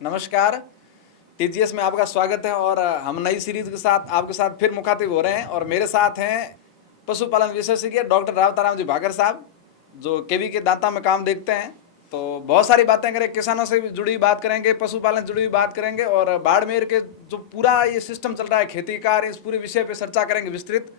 नमस्कार। टीजीएस में आपका स्वागत है और हम नई सीरीज के साथ आपके साथ फिर मुखातिब हो रहे हैं और मेरे साथ हैं पशुपालन विशेषज्ञ डॉक्टर रावताराम जी भागर साहब, जो केवी के दांता में काम देखते हैं। तो बहुत सारी बातें करें, किसानों से भी जुड़ी हुई बात करेंगे, पशुपालन से जुड़ी हुई बात करेंगे और बाड़मेर के जो पूरा ये सिस्टम चल रहा है खेती का, इस पूरे विषय पर चर्चा करेंगे विस्तृत।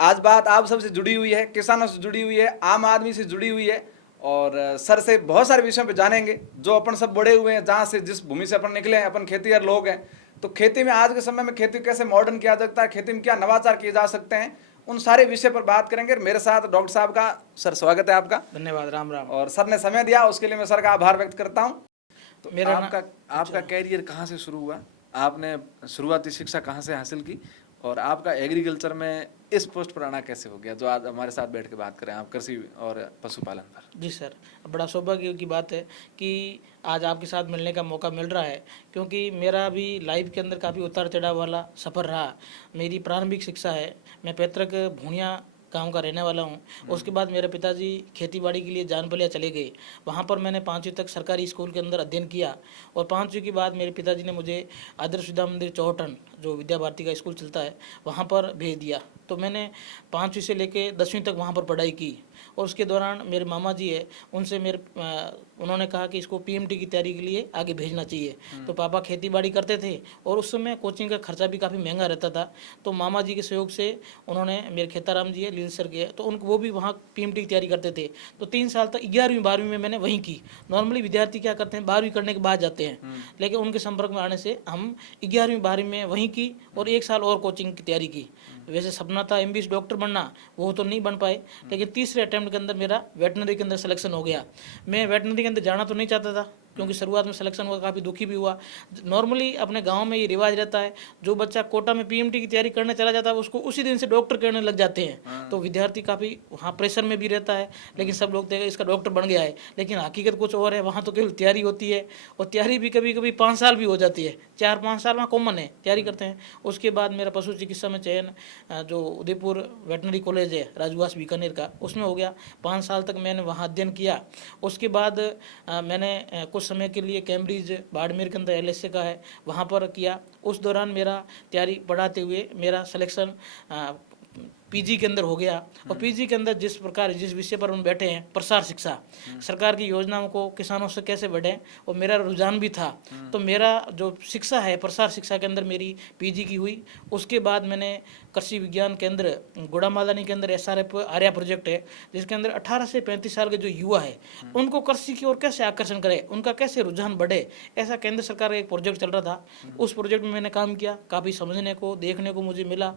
आज बात आप सबसे जुड़ी हुई है, किसानों से जुड़ी हुई है, आम आदमी से जुड़ी हुई है और सर से बहुत सारे विषयों पे जानेंगे। जो अपन सब बड़े हुए हैं, जहाँ से जिस भूमि से अपन निकले हैं, अपन खेतीहर लोग हैं, तो खेती में आज के समय में खेती कैसे मॉडर्न किया जाता है, खेती में क्या नवाचार किए जा सकते हैं, उन सारे विषय पर बात करेंगे। मेरे साथ डॉक्टर साहब का सर स्वागत है आपका। धन्यवाद। राम राम। और सर ने समय दिया, उसके लिए मैं सर का आभार व्यक्त करता हूँ। तो मेरा आपका कैरियर कहाँ से शुरू हुआ, आपने शुरुआती शिक्षा कहाँ से हासिल की और आपका एग्रीकल्चर में इस पोस्ट पर आना कैसे हो गया, जो आज हमारे साथ बैठ के बात करें आप कृषि और पशुपालन पर। जी सर, बड़ा सौभाग्य की बात है कि आज आपके साथ मिलने का मौका मिल रहा है, क्योंकि मेरा भी लाइफ के अंदर काफ़ी उतार चढ़ाव वाला सफ़र रहा। मेरी प्रारंभिक शिक्षा है, मैं पैतृक भूणिया गांव का रहने वाला हूं। उसके बाद मेरे पिताजी खेतीबाड़ी के लिए जानपलिया चले गए। वहां पर मैंने 5वीं तक सरकारी स्कूल के अंदर अध्ययन किया और 5वीं के बाद मेरे पिताजी ने मुझे आदर्श विद्या मंदिर चौहटन, जो विद्या भारती का स्कूल चलता है, वहां पर भेज दिया। तो मैंने 5वीं से लेकर 10वीं तक वहाँ पर पढ़ाई की और उसके दौरान मेरे मामा जी है, उनसे उन्होंने कहा कि इसको पीएमटी की तैयारी के लिए आगे भेजना चाहिए। तो पापा खेती बाड़ी करते थे और उस समय कोचिंग का खर्चा भी काफ़ी महंगा रहता था। तो मामा जी के सहयोग से उन्होंने, मेरे खेताराम जी है लील सर के, तो उनको वो भी वहाँ पीएमटी की तैयारी करते थे। तो 3 साल तक 11वीं 12वीं में मैंने वहीं की। नॉर्मली विद्यार्थी क्या करते हैं, 12वीं करने के बाद जाते हैं, लेकिन उनके संपर्क में आने से हम 11वीं 12वीं में वहीं की और 1 साल और कोचिंग की तैयारी की। वैसे सपना था एमबीबीएस डॉक्टर बनना, वो तो नहीं बन पाए, लेकिन तीसरे अटेम्प्ट के अंदर मेरा वेटनरी के अंदर सिलेक्शन हो गया। मैं वेटनरी के अंदर जाना तो नहीं चाहता था, क्योंकि शुरुआत में सिलेक्शन हुआ, काफ़ी दुखी भी हुआ। नॉर्मली अपने गांव में ये रिवाज रहता है, जो बच्चा कोटा में पीएमटी की तैयारी करने चला जाता है उसको उसी दिन से डॉक्टर करने लग जाते हैं। तो विद्यार्थी काफ़ी वहाँ प्रेशर में भी रहता है, लेकिन सब लोग देखें इसका डॉक्टर बन गया है, लेकिन हकीकत कुछ और है। वहाँ तो केवल तैयारी होती है और तैयारी भी कभी कभी 5 साल भी हो जाती है, 4-5 साल वहाँ कॉमन है, तैयारी करते हैं। उसके बाद मेरा पशु चिकित्सा में चयन जो उदयपुर वेटनरी कॉलेज है राजवास बीकानेर का, उसमें हो गया। 5 साल तक मैंने वहाँ अध्ययन किया। उसके बाद मैंने कुछ समय के लिए कैम्ब्रिज बाड़मेर के अंदर एलएसए का है, वहाँ पर किया। उस दौरान मेरा तैयारी बढ़ाते हुए मेरा सिलेक्शन पीजी के अंदर हो गया। और पीजी के अंदर जिस प्रकार जिस विषय पर हम बैठे हैं, प्रसार शिक्षा, सरकार की योजनाओं को किसानों से कैसे बढ़े, और मेरा रुझान भी था। तो मेरा जो शिक्षा है प्रसार शिक्षा के अंदर मेरी पीजी की हुई। उसके बाद मैंने कृषि विज्ञान केंद्र गुड़ामालानी के अंदर एसआरएफ आर्या प्रोजेक्ट है, जिसके अंदर 18 से 35 साल के जो युवा है उनको कृषि की ओर कैसे आकर्षण करे, उनका कैसे रुझान बढ़े, ऐसा केंद्र सरकार का एक प्रोजेक्ट चल रहा था। उस प्रोजेक्ट में मैंने काम किया, काफ़ी समझने को देखने को मुझे मिला।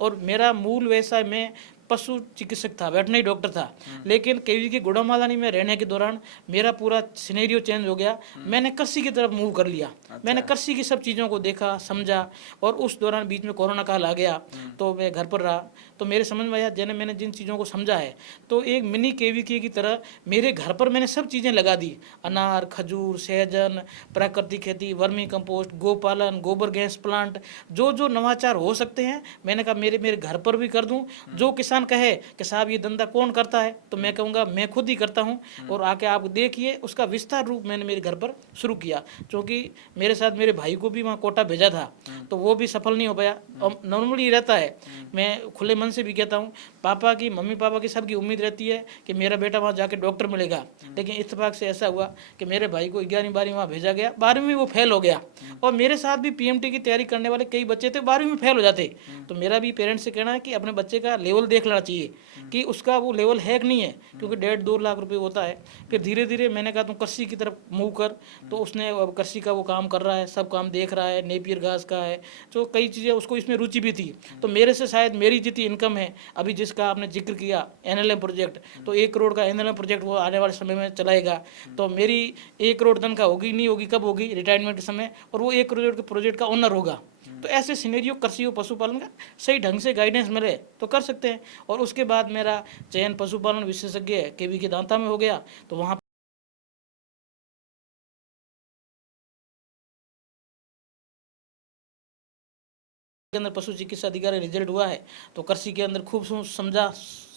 और मेरा मूल व्यवसाय में पशु चिकित्सक था, वेटनरी डॉक्टर था, लेकिन केवी की गुड़ामालानी में रहने के दौरान मेरा पूरा सिनेरियो चेंज हो गया। मैंने कृषि की तरफ मूव कर लिया। मैंने कृषि की सब चीज़ों को देखा, समझा। और उस दौरान बीच में कोरोना काल आ गया, तो मैं घर पर रहा। तो मेरे समझ में आया, जैसे मैंने जिन चीज़ों को समझा है, तो एक मिनी केवीके की तरह मेरे घर पर मैंने सब चीज़ें लगा दी। अनार, खजूर, सहजन, प्राकृतिक खेती, वर्मी कंपोस्ट, गोपालन, गोबर गैस प्लांट, जो जो नवाचार हो सकते हैं मैंने कहा मेरे घर पर भी कर दूं। जो किसान कहे कि साहब ये धंधा कौन करता है, तो मैं कहूँगा मैं खुद ही करता हूँ, और आके आप देखिए। उसका विस्तार रूप मैंने मेरे घर पर शुरू किया, क्योंकि मेरे साथ मेरे भाई को भी वहाँ कोटा भेजा था, तो वो भी सफल नहीं हो पाया। और नॉर्मली रहता है, मैं खुले मन से भी कहता हूँ, पापा की, मम्मी पापा की, सबकी उम्मीद रहती है कि मेरा बेटा वहाँ जाके डॉक्टर मिलेगा, लेकिन इत्तेफाक से ऐसा हुआ कि मेरे भाई को 11वीं 12वीं वहाँ भेजा गया, 12वीं में वो फेल हो गया। और मेरे साथ भी पीएमटी की तैयारी करने वाले कई बच्चे थे, 12वीं में फेल हो जाते। तो मेरा भी पेरेंट्स से कहना है कि अपने बच्चे का लेवल देख लेना चाहिए कि उसका वो लेवल है कि नहीं है, क्योंकि 1.5-2 लाख रुपए होता है। फिर धीरे धीरे मैंने कहा तुम कृषि की तरफ मूव कर, तो उसने अब कृषि का वो काम कर रहा है, सब काम देख रहा है, नेपियर घास का है, तो कई चीज़ें उसको इसमें रुचि भी थी। तो मेरे से शायद मेरी जितनी इनकम है अभी, जिसका आपने जिक्र किया एनएलएम प्रोजेक्ट, तो 1 करोड़ का एनएलएम प्रोजेक्ट वो आने वाले समय में चलाएगा। तो मेरी 1 करोड़ तनख्वाह होगी, नहीं होगी, कब होगी, रिटायरमेंट के समय, और वो 1 करोड़ के प्रोजेक्ट का ओनर होगा। तो ऐसे सिनेरियो कृषि और पशुपालन का सही ढंग से गाइडेंस मिले तो कर सकते हैं। और उसके बाद मेरा चयन पशुपालन विशेषज्ञ केवी के दांता में हो गया। तो वहाँ के अंदर पशु चिकित्सा अधिकारी रिजल्ट हुआ है, तो कृषि के अंदर खूब समझा,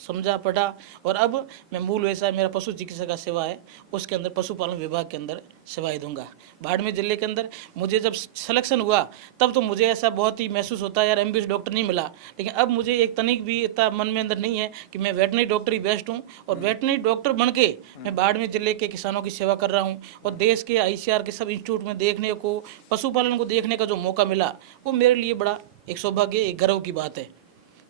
समझा पढ़ा और अब मैं मूल व्यवसाय मेरा पशु चिकित्सा का सेवा है, उसके अंदर पशुपालन विभाग के अंदर सेवाएं दूंगा। बाड़मेर जिले के अंदर मुझे जब सिलेक्शन हुआ तब तो मुझे ऐसा बहुत ही महसूस होता है यार एमबीबीएस डॉक्टर नहीं मिला, लेकिन अब मुझे एक तनिक भी इतना मन में अंदर नहीं है कि मैं वेटनरी डॉक्टर ही बेस्ट हूँ और वेटनरी डॉक्टर बन के मैं बाड़मेर जिले के किसानों की सेवा कर रहा हूँ और देश के आईसीआर के सब इंस्टीट्यूट में देखने को पशुपालन को देखने का जो मौका मिला वो मेरे लिए बड़ा एक सौभाग्य एक गर्व की बात है।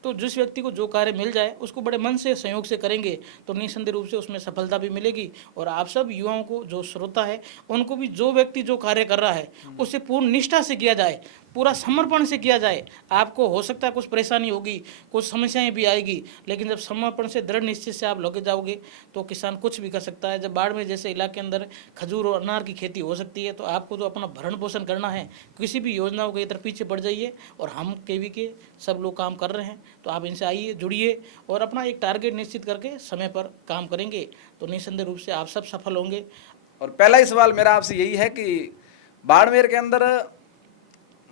तो जिस व्यक्ति को जो कार्य मिल जाए उसको बड़े मन से संयोग से करेंगे तो निस्संदेह रूप से उसमें सफलता भी मिलेगी और आप सब युवाओं को जो श्रोता है उनको भी जो व्यक्ति जो कार्य कर रहा है उससे पूर्ण निष्ठा से किया जाए, पूरा समर्पण से किया जाए। आपको हो सकता है कुछ परेशानी होगी, कुछ समस्याएं भी आएगी, लेकिन जब समर्पण से दृढ़ निश्चय से आप लगे जाओगे तो किसान कुछ भी कर सकता है। जब बाड़मेर जैसे इलाके के अंदर खजूर और अनार की खेती हो सकती है तो आपको तो अपना भरण पोषण करना है, किसी भी योजनाओं के तरफ पीछे बढ़ जाइए और हम केवी के सब लोग काम कर रहे हैं तो आप इनसे आइए, जुड़िए और अपना एक टारगेट निश्चित करके समय पर काम करेंगे तो निस्संदेह रूप से आप सब सफल होंगे। और पहला ही सवाल मेरा आपसे यही है कि बाड़मेर के अंदर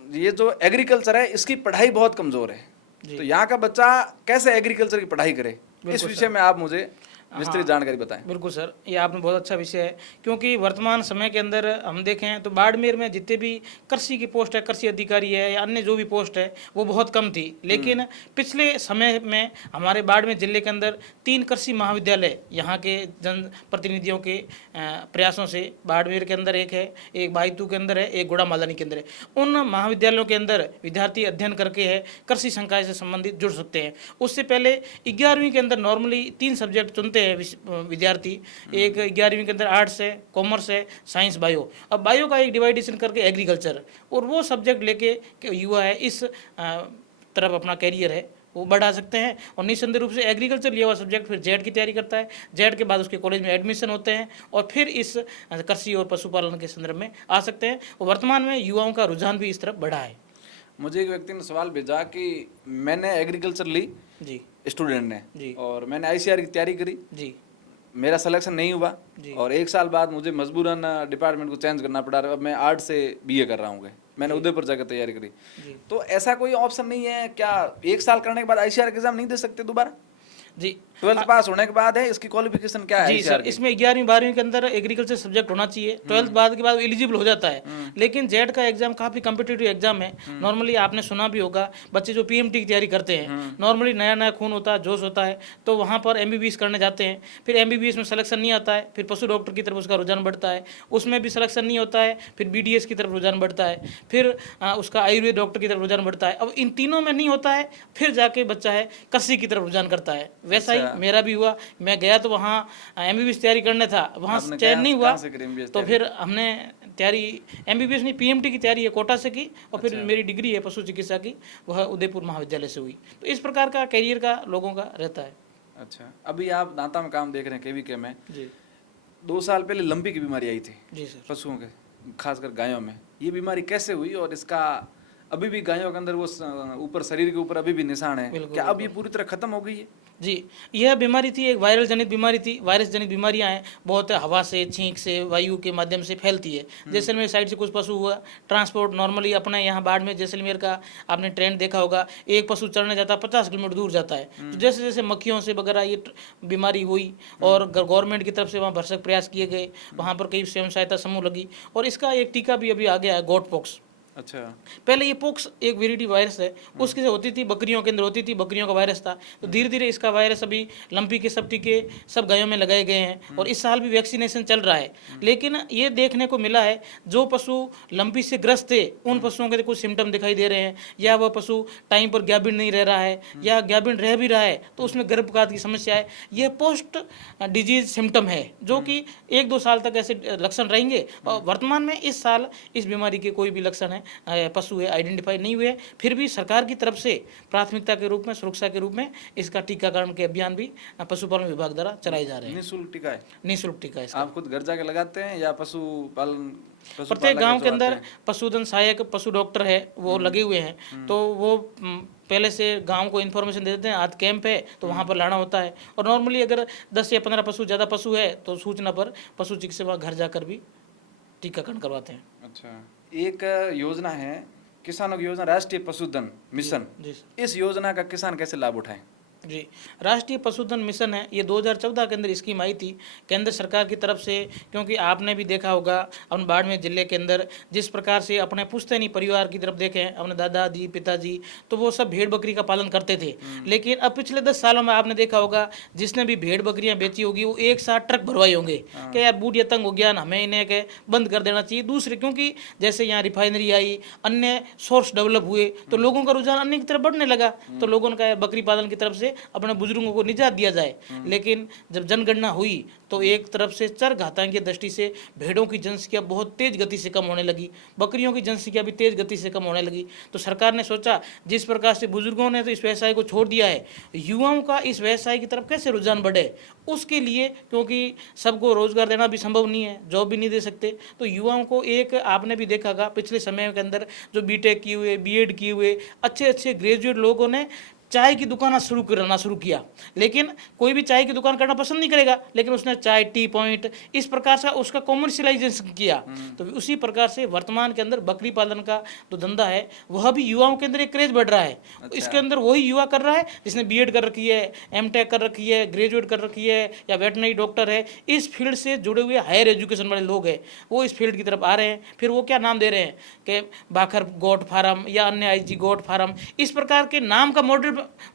ये जो एग्रीकल्चर है इसकी पढ़ाई बहुत कमजोर है, तो यहाँ का बच्चा कैसे एग्रीकल्चर की पढ़ाई करे, इस विषय में आप मुझे विस्तृत जानकारी बताएं। बिल्कुल सर, ये आपने बहुत अच्छा विषय है क्योंकि वर्तमान समय के अंदर हम देखें तो बाड़मेर में जितने भी कृषि की पोस्ट है, कृषि अधिकारी है या अन्य जो भी पोस्ट है वो बहुत कम थी, लेकिन पिछले समय में हमारे बाड़मेर जिले के अंदर 3 कृषि महाविद्यालय यहाँ के जन प्रतिनिधियों के प्रयासों से बाड़मेर के अंदर एक है, एक बाईतू के अंदर है, एक गुड़ा मालानी के अंदर है। उन महाविद्यालयों के अंदर विद्यार्थी अध्ययन करके है कृषि संकाय से संबंधित जुड़ सकते हैं। उससे पहले 11वीं के अंदर नॉर्मली 3 सब्जेक्ट चुनते हैं विद्यार्थी, एक 11वीं के अंदर आर्ट्स है, कॉमर्स है, साइंस बायो। अब बायो का एक डिवाइडेशन करके एग्रीकल्चर और वो सब्जेक्ट लेके युवा है इस तरफ अपना कैरियर है वो बढ़ा सकते हैं और निस्संदेह रूप से एग्रीकल्चर लिया हुआ सब्जेक्ट फिर जेड की तैयारी करता है, जेड के बाद उसके कॉलेज में एडमिशन होते हैं और फिर इस कृषि और पशुपालन के संदर्भ में आ सकते हैं। और वर्तमान में युवाओं का रुझान भी इस तरफ बढ़ा है। मुझे एक व्यक्ति ने सवाल भेजा कि मैंने एग्रीकल्चर ली जी स्टूडेंट ने जी और मैंने आईसीआर की तैयारी करी जी, मेरा सिलेक्शन नहीं हुआ और 1 साल बाद मुझे मजबूरन डिपार्टमेंट को चेंज करना पड़ा। अब मैं आर्ट से बीए कर रहा हूँ, मैंने उदयपुर जाकर तैयारी करी। तो ऐसा कोई ऑप्शन नहीं है क्या, 1 साल करने के बाद आईसीआर का एग्जाम नहीं दे सकते दोबारा? जी 12th पास होने के बाद है, इसकी क्वालिफिकेशन क्या है? जी सर, इसमें 11वीं 12वीं के अंदर एग्रीकल्चर सब्जेक्ट होना चाहिए, 12th बाद के बाद एलिजिबल हो जाता है। लेकिन जेड का एग्जाम काफ़ी कम्पिटिटिव एग्जाम है। नॉर्मली आपने सुना भी होगा बच्चे जो पीएमटी की तैयारी करते हैं, नॉर्मली नया नया खून होता है, जोश होता है, तो वहाँ पर एमबीबीएस करने जाते हैं। फिर एमबीबीएस में सिलेक्शन नहीं आता है, फिर पशु डॉक्टर की तरफ उसका रुझान बढ़ता है, उसमें भी सिलेक्शन नहीं होता है, फिर बीडीएस की तरफ रुझान बढ़ता है, फिर उसका आयुर्वेद डॉक्टर की तरफ रुझान बढ़ता है। अब इन तीनों में नहीं होता है, फिर जाके बच्चा है कृषि की तरफ रुझान करता है। वैसा ही मेरा भी हुआ, मैं गया तो वहाँ एमबीबीएस तैयारी करने था, वहाँ चयन नहीं हुआ तो फिर हमने तैयारी एमबीबीएस नहीं पीएमटी की तैयारी है कोटा से की और फिर मेरी डिग्री है पशु चिकित्सा की, वह उदयपुर महाविद्यालय से हुई। तो इस प्रकार का करियर का लोगों का रहता है। अच्छा, अभी आप दांता में काम देख रहे हैं केवीके में जी, 2 साल पहले लंपी की बीमारी आई थी जी सर, पशुओं के, खासकर गायों में। ये बीमारी कैसे हुई और इसका अभी भी गायों के अंदर वो ऊपर शरीर के ऊपर अभी भी निशान है, क्या अब ये पूरी तरह खत्म हो गई है? जी, यह बीमारी थी एक वायरल जनित बीमारी थी। वायरस जनित बीमारियां हैं बहुत हवा से, छींक से, वायु के माध्यम से फैलती है। जैसलमेर साइड से कुछ पशु हुआ ट्रांसपोर्ट, नॉर्मली अपने यहाँ बाड़मेर जैसलमेर का आपने ट्रेंड देखा होगा, एक पशु चढ़ने जाता है 50 किलोमीटर दूर जाता है। तो जैसे जैसे मक्खियों से वगैरह ये बीमारी हुई और गवर्नमेंट की तरफ से वहाँ भरसक प्रयास किए गए, वहाँ पर कई स्वयं सहायता समूह लगी और इसका एक टीका भी अभी आ गया है, गोट पॉक्स। अच्छा, पहले ये पोक्स एक वेरिटी वायरस है, उसकी से होती थी बकरियों के अंदर होती थी, बकरियों का वायरस था। तो धीरे धीरे इसका वायरस अभी लंपी के सब टीके सब गायों में लगाए गए हैं और इस साल भी वैक्सीनेशन चल रहा है। लेकिन ये देखने को मिला है जो पशु लंपी से ग्रस्त थे उन पशुओं के कुछ सिम्टम दिखाई दे रहे हैं, या वह पशु टाइम पर गाभिन नहीं रह रहा है या गाभिन रह भी रहा है तो उसमें गर्भपात की समस्या है। यह पोस्ट डिजीज सिम्टम है जो कि 1-2 साल तक ऐसे लक्षण रहेंगे और वर्तमान में इस साल इस बीमारी के कोई भी लक्षण है पशु है आइडेंटिफाई नहीं हुए। फिर भी सरकार की तरफ से प्राथमिकता के रूप में, सुरक्षा के रूप में इसका टीकाकरण के अभियान भी पशुपालन विभाग द्वारा चलाए जा रहे हैं। निःशुल्क टीका है? निःशुल्क टीका है। आप खुद घर जाके लगाते हैं या पशुपालन? प्रत्येक गांव के अंदर पशुधन सहायक पशु डॉक्टर है वो लगे हुए हैं, तो वो पहले से गांव को इन्फॉर्मेशन दे देते हैं आज कैंप है तो वहाँ पर लाना होता है। और नॉर्मली अगर 10 या 15 पशु ज़्यादा पशु है तो सूचना पर पशु चिकित्सक घर जाकर भी टीकाकरण करवाते हैं। अच्छा, एक योजना है किसानों की योजना, राष्ट्रीय पशुधन मिशन, जी इस योजना का किसान कैसे लाभ उठाएं? जी, राष्ट्रीय पशुधन मिशन है, ये 2014 के अंदर स्कीम आई थी केंद्र सरकार की तरफ से। क्योंकि आपने भी देखा होगा अपन बाड़मेर जिले के अंदर जिस प्रकार से अपने पुश्तैनी परिवार की तरफ देखें, अपने दादाजी पिताजी, तो वो सब भेड़ बकरी का पालन करते थे। लेकिन अब पिछले 10 सालों में आपने देखा होगा जिसने भी भेड़ बकरियां बेची होगी वो एक साथ ट्रक भरवाए होंगे कि यार बूढ़िया तंग हो गया ना, हमें इन्हें के बंद कर देना चाहिए। दूसरे क्योंकि जैसे यहाँ रिफाइनरी आई, अन्य सोर्स डेवलप हुए, तो लोगों का रुझान अन्य की तरफ बढ़ने लगा। तो लोगों ने कहा बकरी पालन की तरफ से अपने बुजुर्गों को निजात दिया जाए। लेकिन जब जनगणना हुई तो एक तरफ से चर घातांकीय दृष्टि से भेड़ों की जनसंख्या बहुत तेज गति से कम होने लगी, बकरियों की जनसंख्या भी तेज गति से कम होने लगी। तो सरकार ने सोचा जिस प्रकार से बुजुर्गों ने तो इस व्यवसाय को छोड़ दिया है, युवाओं का इस व्यवसाय की तरफ कैसे रुझान बढ़े, उसके लिए, क्योंकि सबको रोजगार देना भी संभव नहीं है, जॉब भी नहीं दे सकते, तो युवाओं को एक आपने भी देखा होगा पिछले समय के अंदर जो बीटेक किए हुए, बीएड किए हुए अच्छे अच्छे ग्रेजुएट लोगों ने चाय की दुकान करना शुरू किया। लेकिन कोई भी चाय की दुकान करना पसंद नहीं करेगा, लेकिन उसने चाय टी पॉइंट इस प्रकार से उसका कॉमर्शियलाइजेशन किया। तो उसी प्रकार से वर्तमान के अंदर बकरी पालन का जो धंधा है वह भी युवाओं के अंदर एक क्रेज बढ़ रहा है। इसके अंदर वही युवा कर रहा है जिसने बीएड कर रखी है, एमटेक कर रखी है, ग्रेजुएट कर रखी है, या वेटनरी डॉक्टर है, इस फील्ड से जुड़े हुए हायर एजुकेशन वाले लोग हैं, वो इस फील्ड की तरफ आ रहे हैं। फिर वो क्या नाम दे रहे हैं कि बाखर गोट फार्म या अन्य आईजी गोट फार्म, इस प्रकार के नाम का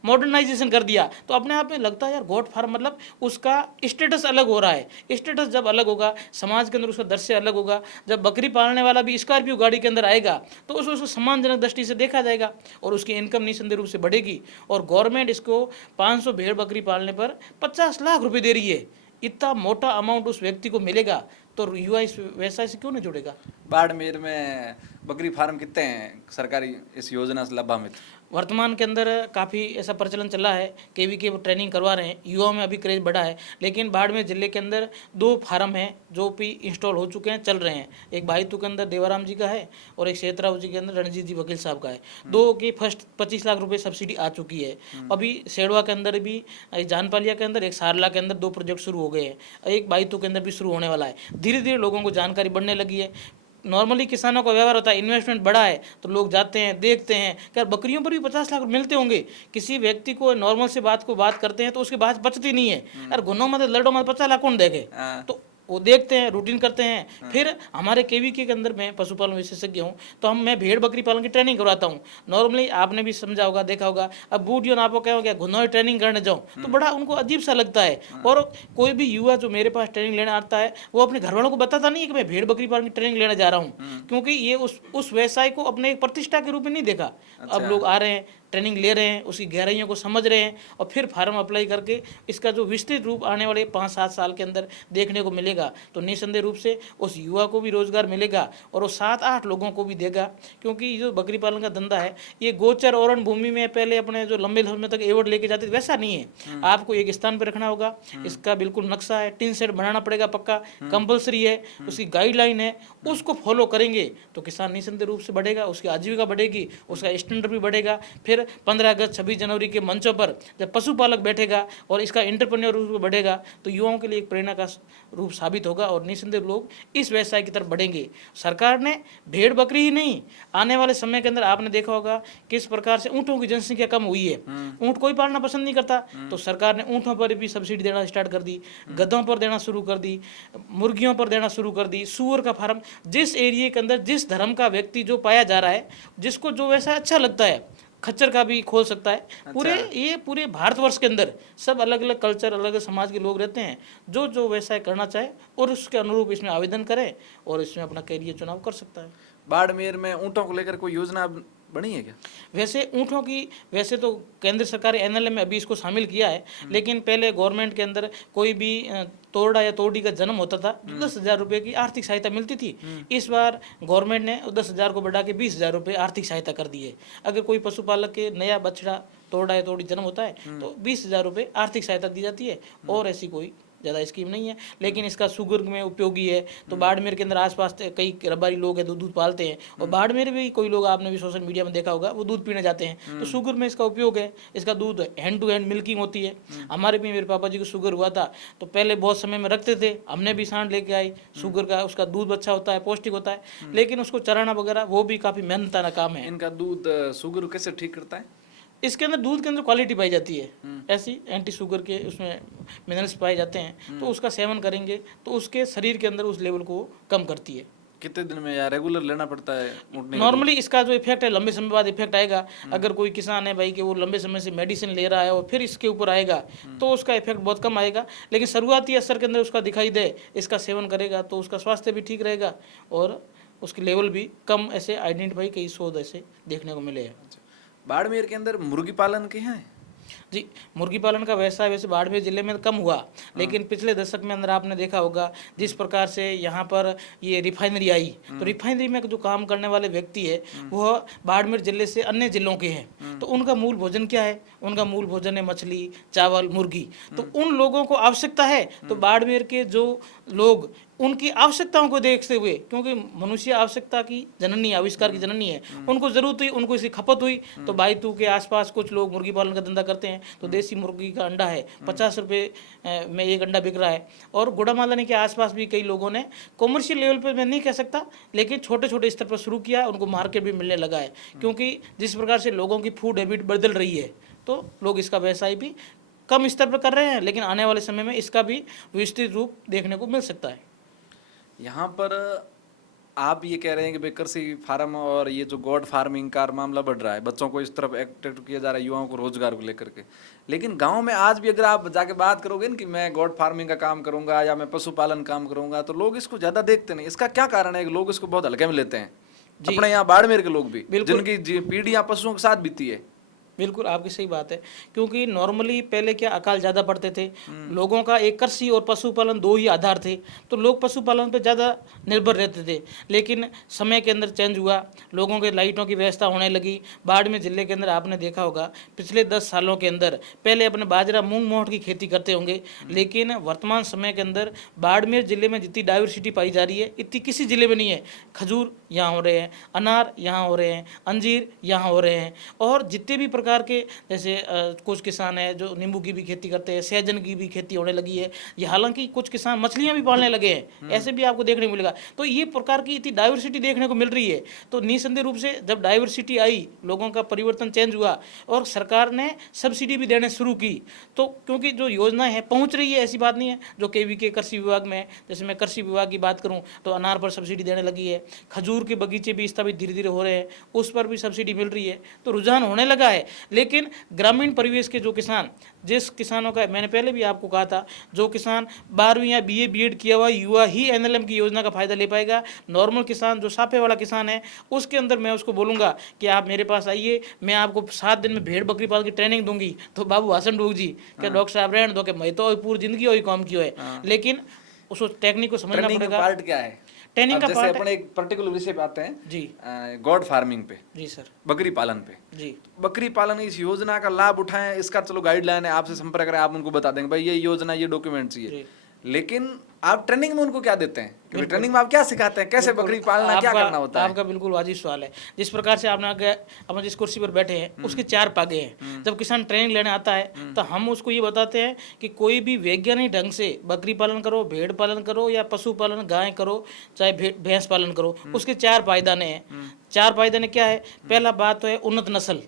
मॉडर्नाइजेशन कर दिया। तो अपने आप में लगता है यार गोट फार्म मतलब उसका स्टेटस अलग हो रहा है। स्टेटस जब अलग होगा समाज के अंदर उसका दृश्य अलग होगा। जब बकरी पालने वाला भी स्कॉर्पियो गाड़ी के अंदर आएगा तो उसको सम्मानजनक दृष्टि से देखा जाएगा और उसकी इनकम निसंदेह रूप से बढ़ेगी। और गवर्नमेंट इसको 500 भेड़ बकरी पालने पर 50 लाख रुपए दे रही है। इतना मोटा अमाउंट उस व्यक्ति को मिलेगा तो युवा इस व्यवसाय से क्यों नहीं जुड़ेगा। बाड़मेर में बकरी फार्म कितने हैं सरकारी इस योजना से लाभान्वित? वर्तमान के अंदर काफ़ी ऐसा प्रचलन चला है, केवीके वो ट्रेनिंग करवा रहे हैं, युवाओं में अभी क्रेज बढ़ा है। लेकिन बाड़मेर जिले के अंदर 2 फार्म हैं जो भी इंस्टॉल हो चुके हैं, चल रहे हैं। एक भाईतू के अंदर देवाराम जी का है और एक शेतराव जी के अंदर रणजीत जी वकील साहब का है। 2 की फर्स्ट 25 लाख रुपए सब्सिडी आ चुकी है। अभी सेड़वा के अंदर भी, एक जानपालिया के अंदर, एक सारला के अंदर 2 प्रोजेक्ट शुरू हो गए हैं, एक बाईतू के अंदर भी शुरू होने वाला है। धीरे धीरे लोगों को जानकारी बढ़ने लगी है। नॉर्मली किसानों का व्यवहार होता है, इन्वेस्टमेंट बड़ा है तो लोग जाते हैं, देखते हैं क्या बकरियों पर भी 50 लाख मिलते होंगे। किसी व्यक्ति को नॉर्मल से बात करते हैं तो उसकी बात बचती नहीं है। यार घुनो मत लड़ो मत, 50 लाख कौन देखे। तो वो देखते हैं, रूटीन करते हैं। फिर हमारे केवीके के अंदर मैं पशुपालन विशेषज्ञ हूँ तो मैं भेड़ बकरी पालन की ट्रेनिंग करवाता हूँ। नॉर्मली आपने भी समझा होगा, देखा होगा, अब बूढ़ियों ने आपको क्या हो गया घुनो ट्रेनिंग करने जाऊँ तो बड़ा उनको अजीब सा लगता है। और कोई भी युवा जो मेरे पास ट्रेनिंग लेने आता है वो अपने घर वालों को बताता नहीं है कि मैं भेड़ बकरी पालन की ट्रेनिंग लेने जा रहा हूँ, क्योंकि ये उस व्यवसाय को अपने एक प्रतिष्ठा के रूप में नहीं देखा। अब लोग आ रहे हैं, ट्रेनिंग ले रहे हैं, उसकी गहराइयों को समझ रहे हैं और फिर फार्म अप्लाई करके इसका जो विस्तृत रूप आने वाले 5-7 साल के अंदर देखने को मिलेगा। तो निसंदेह रूप से उस युवा को भी रोजगार मिलेगा और वो 7-8 लोगों को भी देगा। क्योंकि जो बकरी पालन का धंधा है ये गोचर और भूमि में पहले अपने जो लंबे समय तक एवॉर्ड लेके जाते थे वैसा नहीं है। आपको एक स्थान पर रखना होगा, इसका बिल्कुल नक्शा है, टिन शेड बनाना पड़ेगा, पक्का कंपलसरी है, उसकी गाइडलाइन है, उसको फॉलो करेंगे तो किसान निसंदेह रूप से बढ़ेगा, उसकी आजीविका बढ़ेगी, उसका स्टैंडर्ड भी बढ़ेगा। फिर 15 अगस्त 26 जनवरी के मंचों पर जब पशुपालक बैठेगा और इसका एंटरप्रेन्योर रूप बढ़ेगा तो युवाओं के लिए एक प्रेरणा का रूप साबित होगा और निसंदेह लोग इस व्यवसाय की तरफ बढ़ेंगे। सरकार ने भेड़ बकरी ही नहीं, आने वाले समय के अंदर आपने देखा होगा किस प्रकार से ऊँटों की जनसंख्या कम हुई है। ऊँट कोई पालना पसंद नहीं करता, तो सरकार ने ऊँटों पर भी सब्सिडी देना स्टार्ट कर दी, गधों पर देना शुरू कर दी, मुर्गियों पर देना शुरू कर दी, सूअर का फार्म। जिस एरिया के अंदर जिस धर्म का व्यक्ति जो पाया जा रहा है, जिसको जो वैसा अच्छा लगता है, खच्चर का भी खोल सकता है। पूरे भारतवर्ष के अंदर सब अलग अलग कल्चर, अलग अलग समाज के लोग रहते हैं, जो व्यवसाय करना चाहे और उसके अनुरूप इसमें आवेदन करें और इसमें अपना कैरियर चुनाव कर सकता है। बाड़मेर में ऊँटों को लेकर कोई योजना बनी है क्या? वैसे ऊँटों की, वैसे तो केंद्र सरकार एनएलएम में अभी इसको शामिल किया है, लेकिन पहले गवर्नमेंट के अंदर कोई भी तोड़ा या तोड़ी का जन्म होता था 10,000 रुपये की आर्थिक सहायता मिलती थी। इस बार गवर्नमेंट ने 10,000 को बढ़ा के 20,000 रुपये आर्थिक सहायता कर दी है। अगर कोई पशुपालक के नया बछड़ा तोड़ा या तोड़ी जन्म होता है तो 20,000 रुपये आर्थिक सहायता दी जाती है और ऐसी कोई ज़्यादा स्कीम नहीं है। लेकिन इसका शुगर में उपयोगी है। तो बाड़मेर के अंदर आसपास कई रबारी लोग हैं, दूध पालते हैं और बाड़मेर भी कोई लोग, आपने भी सोशल मीडिया में देखा होगा, वो दूध पीने जाते हैं। तो शुगर में इसका उपयोग है। इसका दूध हैंड टू हैंड मिल्किंग होती है। हमारे भी, मेरे पापा जी को शुगर हुआ था तो पहले बहुत समय में रखते थे, हमने भी सांड लेके आए शुगर का। उसका दूध अच्छा होता है, पौष्टिक होता है, लेकिन उसको चराना वगैरह वो भी काफ़ी मेहनत का काम है। इनका दूध शुगर कैसे ठीक करता है? इसके अंदर दूध के अंदर क्वालिटी पाई जाती है, ऐसी एंटी शुगर के उसमें मिनरल्स पाए जाते हैं, तो उसका सेवन करेंगे तो उसके शरीर के अंदर उस लेवल को कम करती है। कितने दिन में या रेगुलर लेना पड़ता है ऊँटने का नॉर्मली इसका जो इफेक्ट है लंबे समय बाद इफेक्ट आएगा। अगर कोई किसान है भाई कि वो लंबे समय से मेडिसिन ले रहा है और फिर इसके ऊपर आएगा तो उसका इफेक्ट बहुत कम आएगा, लेकिन शुरुआती असर के अंदर उसका दिखाई दे, इसका सेवन करेगा तो उसका स्वास्थ्य भी ठीक रहेगा और उसकी लेवल भी कम ऐसे आइडेंटिफाई कई शोध ऐसे देखने को मिले हैं। बाड़मेर के अंदर मुर्गी पालन के हैं? जी, मुर्गी पालन का व्यवसाय वैसे बाड़मेर जिले में कम हुआ, लेकिन पिछले दशक में अंदर आपने देखा होगा जिस प्रकार से यहाँ पर ये रिफाइनरी आई, तो रिफाइनरी में जो काम करने वाले व्यक्ति है वह बाड़मेर जिले से अन्य जिलों के हैं, तो उनका मूल भोजन क्या है? उनका मूल भोजन है मछली, चावल, मुर्गी। तो उन लोगों को आवश्यकता है, तो बाड़मेर के जो लोग उनकी आवश्यकताओं को देखते हुए, क्योंकि मनुष्य आवश्यकता की जननी, आविष्कार की जननी है, उनको जरूरत हुई, उनको इसकी खपत हुई, तो बाईतू के आसपास कुछ लोग मुर्गी पालन का धंधा करते हैं, तो देसी मुर्गी का अंडा है 50 रुपये में एक अंडा बिक रहा है। और गुड़ामालानी के आसपास भी कई लोगों ने कॉमर्शियल लेवल पर, मैं नहीं कह सकता, लेकिन छोटे छोटे स्तर पर शुरू किया, उनको मार्केट भी मिलने लगा है, क्योंकि जिस प्रकार से लोगों की फूड हैबिट बदल रही है तो लोग इसका व्यवसाय भी कम स्तर पर कर रहे हैं, लेकिन आने वाले समय में इसका भी विस्तृत रूप देखने को मिल सकता है। यहाँ पर आप ये कह रहे हैं कि भाई कृषि फार्म और ये जो गॉड फार्मिंग का मामला बढ़ रहा है, बच्चों को इस तरफ एक्टिव किया जा रहा है, युवाओं को रोजगार को लेकर के, लेकिन गांव में आज भी अगर आप जाके बात करोगे ना कि मैं गॉड फार्मिंग का काम करूंगा या मैं पशुपालन काम करूंगा, तो लोग इसको ज्यादा देखते नहीं। इसका क्या कारण है कि लोग इसको बहुत हल्के में लेते हैं? अपने यहाँ बाड़मेर के लोग भी, जिनकी पीढ़ियां पशुओं के साथ बीती है। बिल्कुल आपकी सही बात है, क्योंकि नॉर्मली पहले क्या अकाल ज़्यादा पड़ते थे, लोगों का एक कृषि और पशुपालन दो ही आधार थे, तो लोग पशुपालन पे ज़्यादा निर्भर रहते थे। लेकिन समय के अंदर चेंज हुआ, लोगों के लाइटों की व्यवस्था होने लगी। बाड़मेर जिले के अंदर आपने देखा होगा पिछले 10 सालों के अंदर, पहले अपने बाजरा मूंग मोठ की खेती करते होंगे, लेकिन वर्तमान समय के अंदर बाड़मेर जिले में जितनी डाइवर्सिटी पाई जा रही है इतनी किसी जिले में नहीं है। खजूर यहाँ हो रहे हैं, अनार यहाँ हो रहे हैं, अंजीर यहाँ हो रहे हैं, और जितने भी प्रकार के जैसे कुछ किसान है जो नींबू की भी खेती करते हैं, सहजन की भी खेती होने लगी है। ये हालांकि कुछ किसान मछलियां भी पालने लगे हैं, ऐसे भी आपको देखने को मिलेगा। तो ये प्रकार की इतनी डाइवर्सिटी देखने को मिल रही है, तो निसंदेह रूप से जब डाइवर्सिटी आई, लोगों का परिवर्तन चेंज हुआ और सरकार ने सब्सिडी भी देने शुरू की, तो क्योंकि जो योजनाएं हैं पहुंच रही है, ऐसी बात नहीं है। जो केवी के कृषि विभाग में, जैसे मैं कृषि विभाग की बात करूं तो अनार पर सब्सिडी देने लगी है, खजूर के बगीचे भी स्थापित धीरे धीरे हो रहे हैं, उस पर भी सब्सिडी मिल रही है, तो रुझान होने लगा है। लेकिन ग्रामीण परिवेश के जो किसान, जिस किसानों का मैंने पहले भी आपको कहा था, जो किसान 12वीं या बीए बीएड किया हुआ युवा ही एनएलएम की योजना का फायदा ले पाएगा। नॉर्मल किसान जो साफे वाला किसान है, उसके अंदर मैं उसको बोलूंगा कि आप मेरे पास आइए, मैं आपको 7 दिन में भेड़ बकरी पालन की ट्रेनिंग दूंगी, तो बाबू हसन डूक जी क्या डॉक्टर साहब रहने दो, कि मैं तो पूरी जिंदगी वही काम किया है। लेकिन उसको टेक्निक को समझना पड़ेगा। पार्ट क्या है ट्रेनिंग का जैसे अपन एक पर्टिकुलर विषय पे आते हैं जी, गॉड फार्मिंग पे, जी सर, बकरी पालन पे। जी, बकरी पालन इस योजना का लाभ उठाएं, इसका चलो गाइडलाइन है, आपसे संपर्क करें, आप उनको बता देंगे भाई ये योजना, ये डॉक्यूमेंट चाहिए। लेकिन आप ट्रेनिंग में उनको क्या देते हैं? ट्रेनिंग में आप क्या सिखाते हैं, कैसे बकरी पालना, क्या करना होता है? आपका बिल्कुल वाजिब सवाल है। जिस प्रकार से आपने आगे अपन जिस कुर्सी पर बैठे हैं उसके 4 पागे हैं। जब किसान ट्रेनिंग लेने आता है तो हम उसको ये बताते हैं कि कोई भी वैज्ञानिक ढंग से बकरी पालन करो, भेड़ पालन करो या पशु पालन, गाय करो चाहे भैंस पालन करो, उसके 4 पायदाने हैं। 4 पायदाने क्या है? पहला बात तो है उन्नत नस्ल,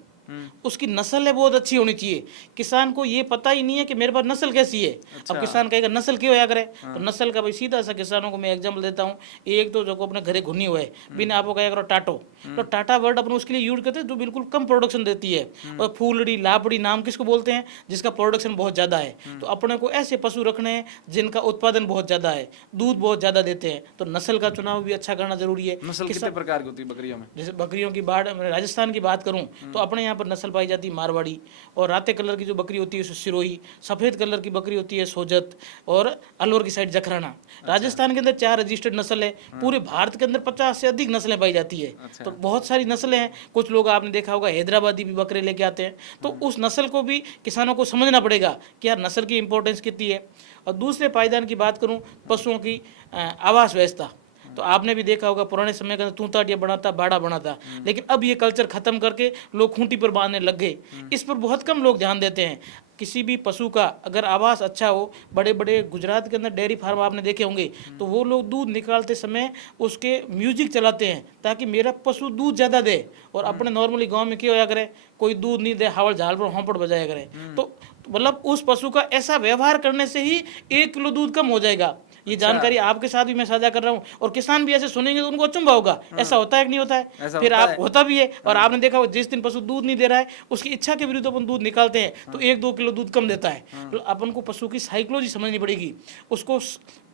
उसकी नस्ल है बहुत अच्छी होनी चाहिए। किसान को ये पता ही नहीं है कि मेरे पास नस्ल कैसी है। अब किसान कहेगा नस्ल क्यों होया करे, तो नस्ल का भाई सीधा सा किसानों को मैं एग्जाम्पल देता हूँ। एक तो जो अपने घरे घुनी हुआ है, बिना आपको कहा करो टाटो, तो टाटा वर्ड अपन उसके लिए यूज करते हैं जो बिल्कुल कम प्रोडक्शन देती है। और फूलड़ी लापड़ी नाम किसको बोलते हैं? जिसका प्रोडक्शन बहुत ज्यादा है। तो अपने को ऐसे पशु रखने हैं जिनका उत्पादन बहुत ज्यादा है, दूध बहुत ज्यादा देते हैं, तो नस्ल का चुनाव भी अच्छा करना जरूरी है। नस्ल कितने प्रकार की होती है बकरियों में? जैसे बकरियों की बाढ़, राजस्थान की बात करूं तो अपने यहाँ पर नस्ल पाई जाती है मारवाड़ी, और राते कलर की जो बकरी होती है सिरोही, सफेद कलर की बकरी होती है सोजत, और अलवर की साइड जखराना। राजस्थान के अंदर 4 रजिस्टर्ड नस्ल है। पूरे भारत के अंदर 50 से अधिक नस्लें पाई जाती है। तो बहुत सारी नस्लें हैं। कुछ लोग आपने देखा होगा हैदराबादी भी बकरे लेके आते हैं। तो उस नस्ल को भी किसानों को समझना पड़ेगा कि यार नस्ल की इंपॉर्टेंस कितनी है। और दूसरे पायदान की बात करूं, पशुओं की आवास व्यवस्था, तो आपने भी देखा होगा पुराने समय के अंदर तू ताटिया बनाता, बाड़ा बनाता, लेकिन अब ये कल्चर खत्म करके लोग खूंटी पर बांधने लग गए। इस पर बहुत कम लोग ध्यान देते हैं। किसी भी पशु का अगर आवास अच्छा हो, बड़े बड़े गुजरात के अंदर डेयरी फार्म आपने देखे होंगे, तो वो लोग दूध निकालते समय उसके म्यूजिक चलाते हैं ताकि मेरा पशु दूध ज़्यादा दे। और अपने नॉर्मली गांव में क्या होया करे, कोई दूध नहीं दे हावड़ झाल पर होंपट बजाया करे, तो मतलब उस पशु का ऐसा व्यवहार करने से ही 1 किलो दूध कम हो जाएगा। ये जानकारी आपके साथ भी मैं साझा कर रहा हूँ, और किसान भी ऐसे सुनेंगे तो उनको अचंभा होगा, ऐसा होता है कि नहीं होता है। ऐसा फिर होता आप है। होता भी है, और आपने देखा हो जिस दिन पशु दूध नहीं दे रहा है उसकी इच्छा के विरुद्ध अपन दूध निकालते हैं तो 1-2 किलो दूध कम देता है। तो अपन को पशु की साइकोलॉजी समझनी पड़ेगी, उसको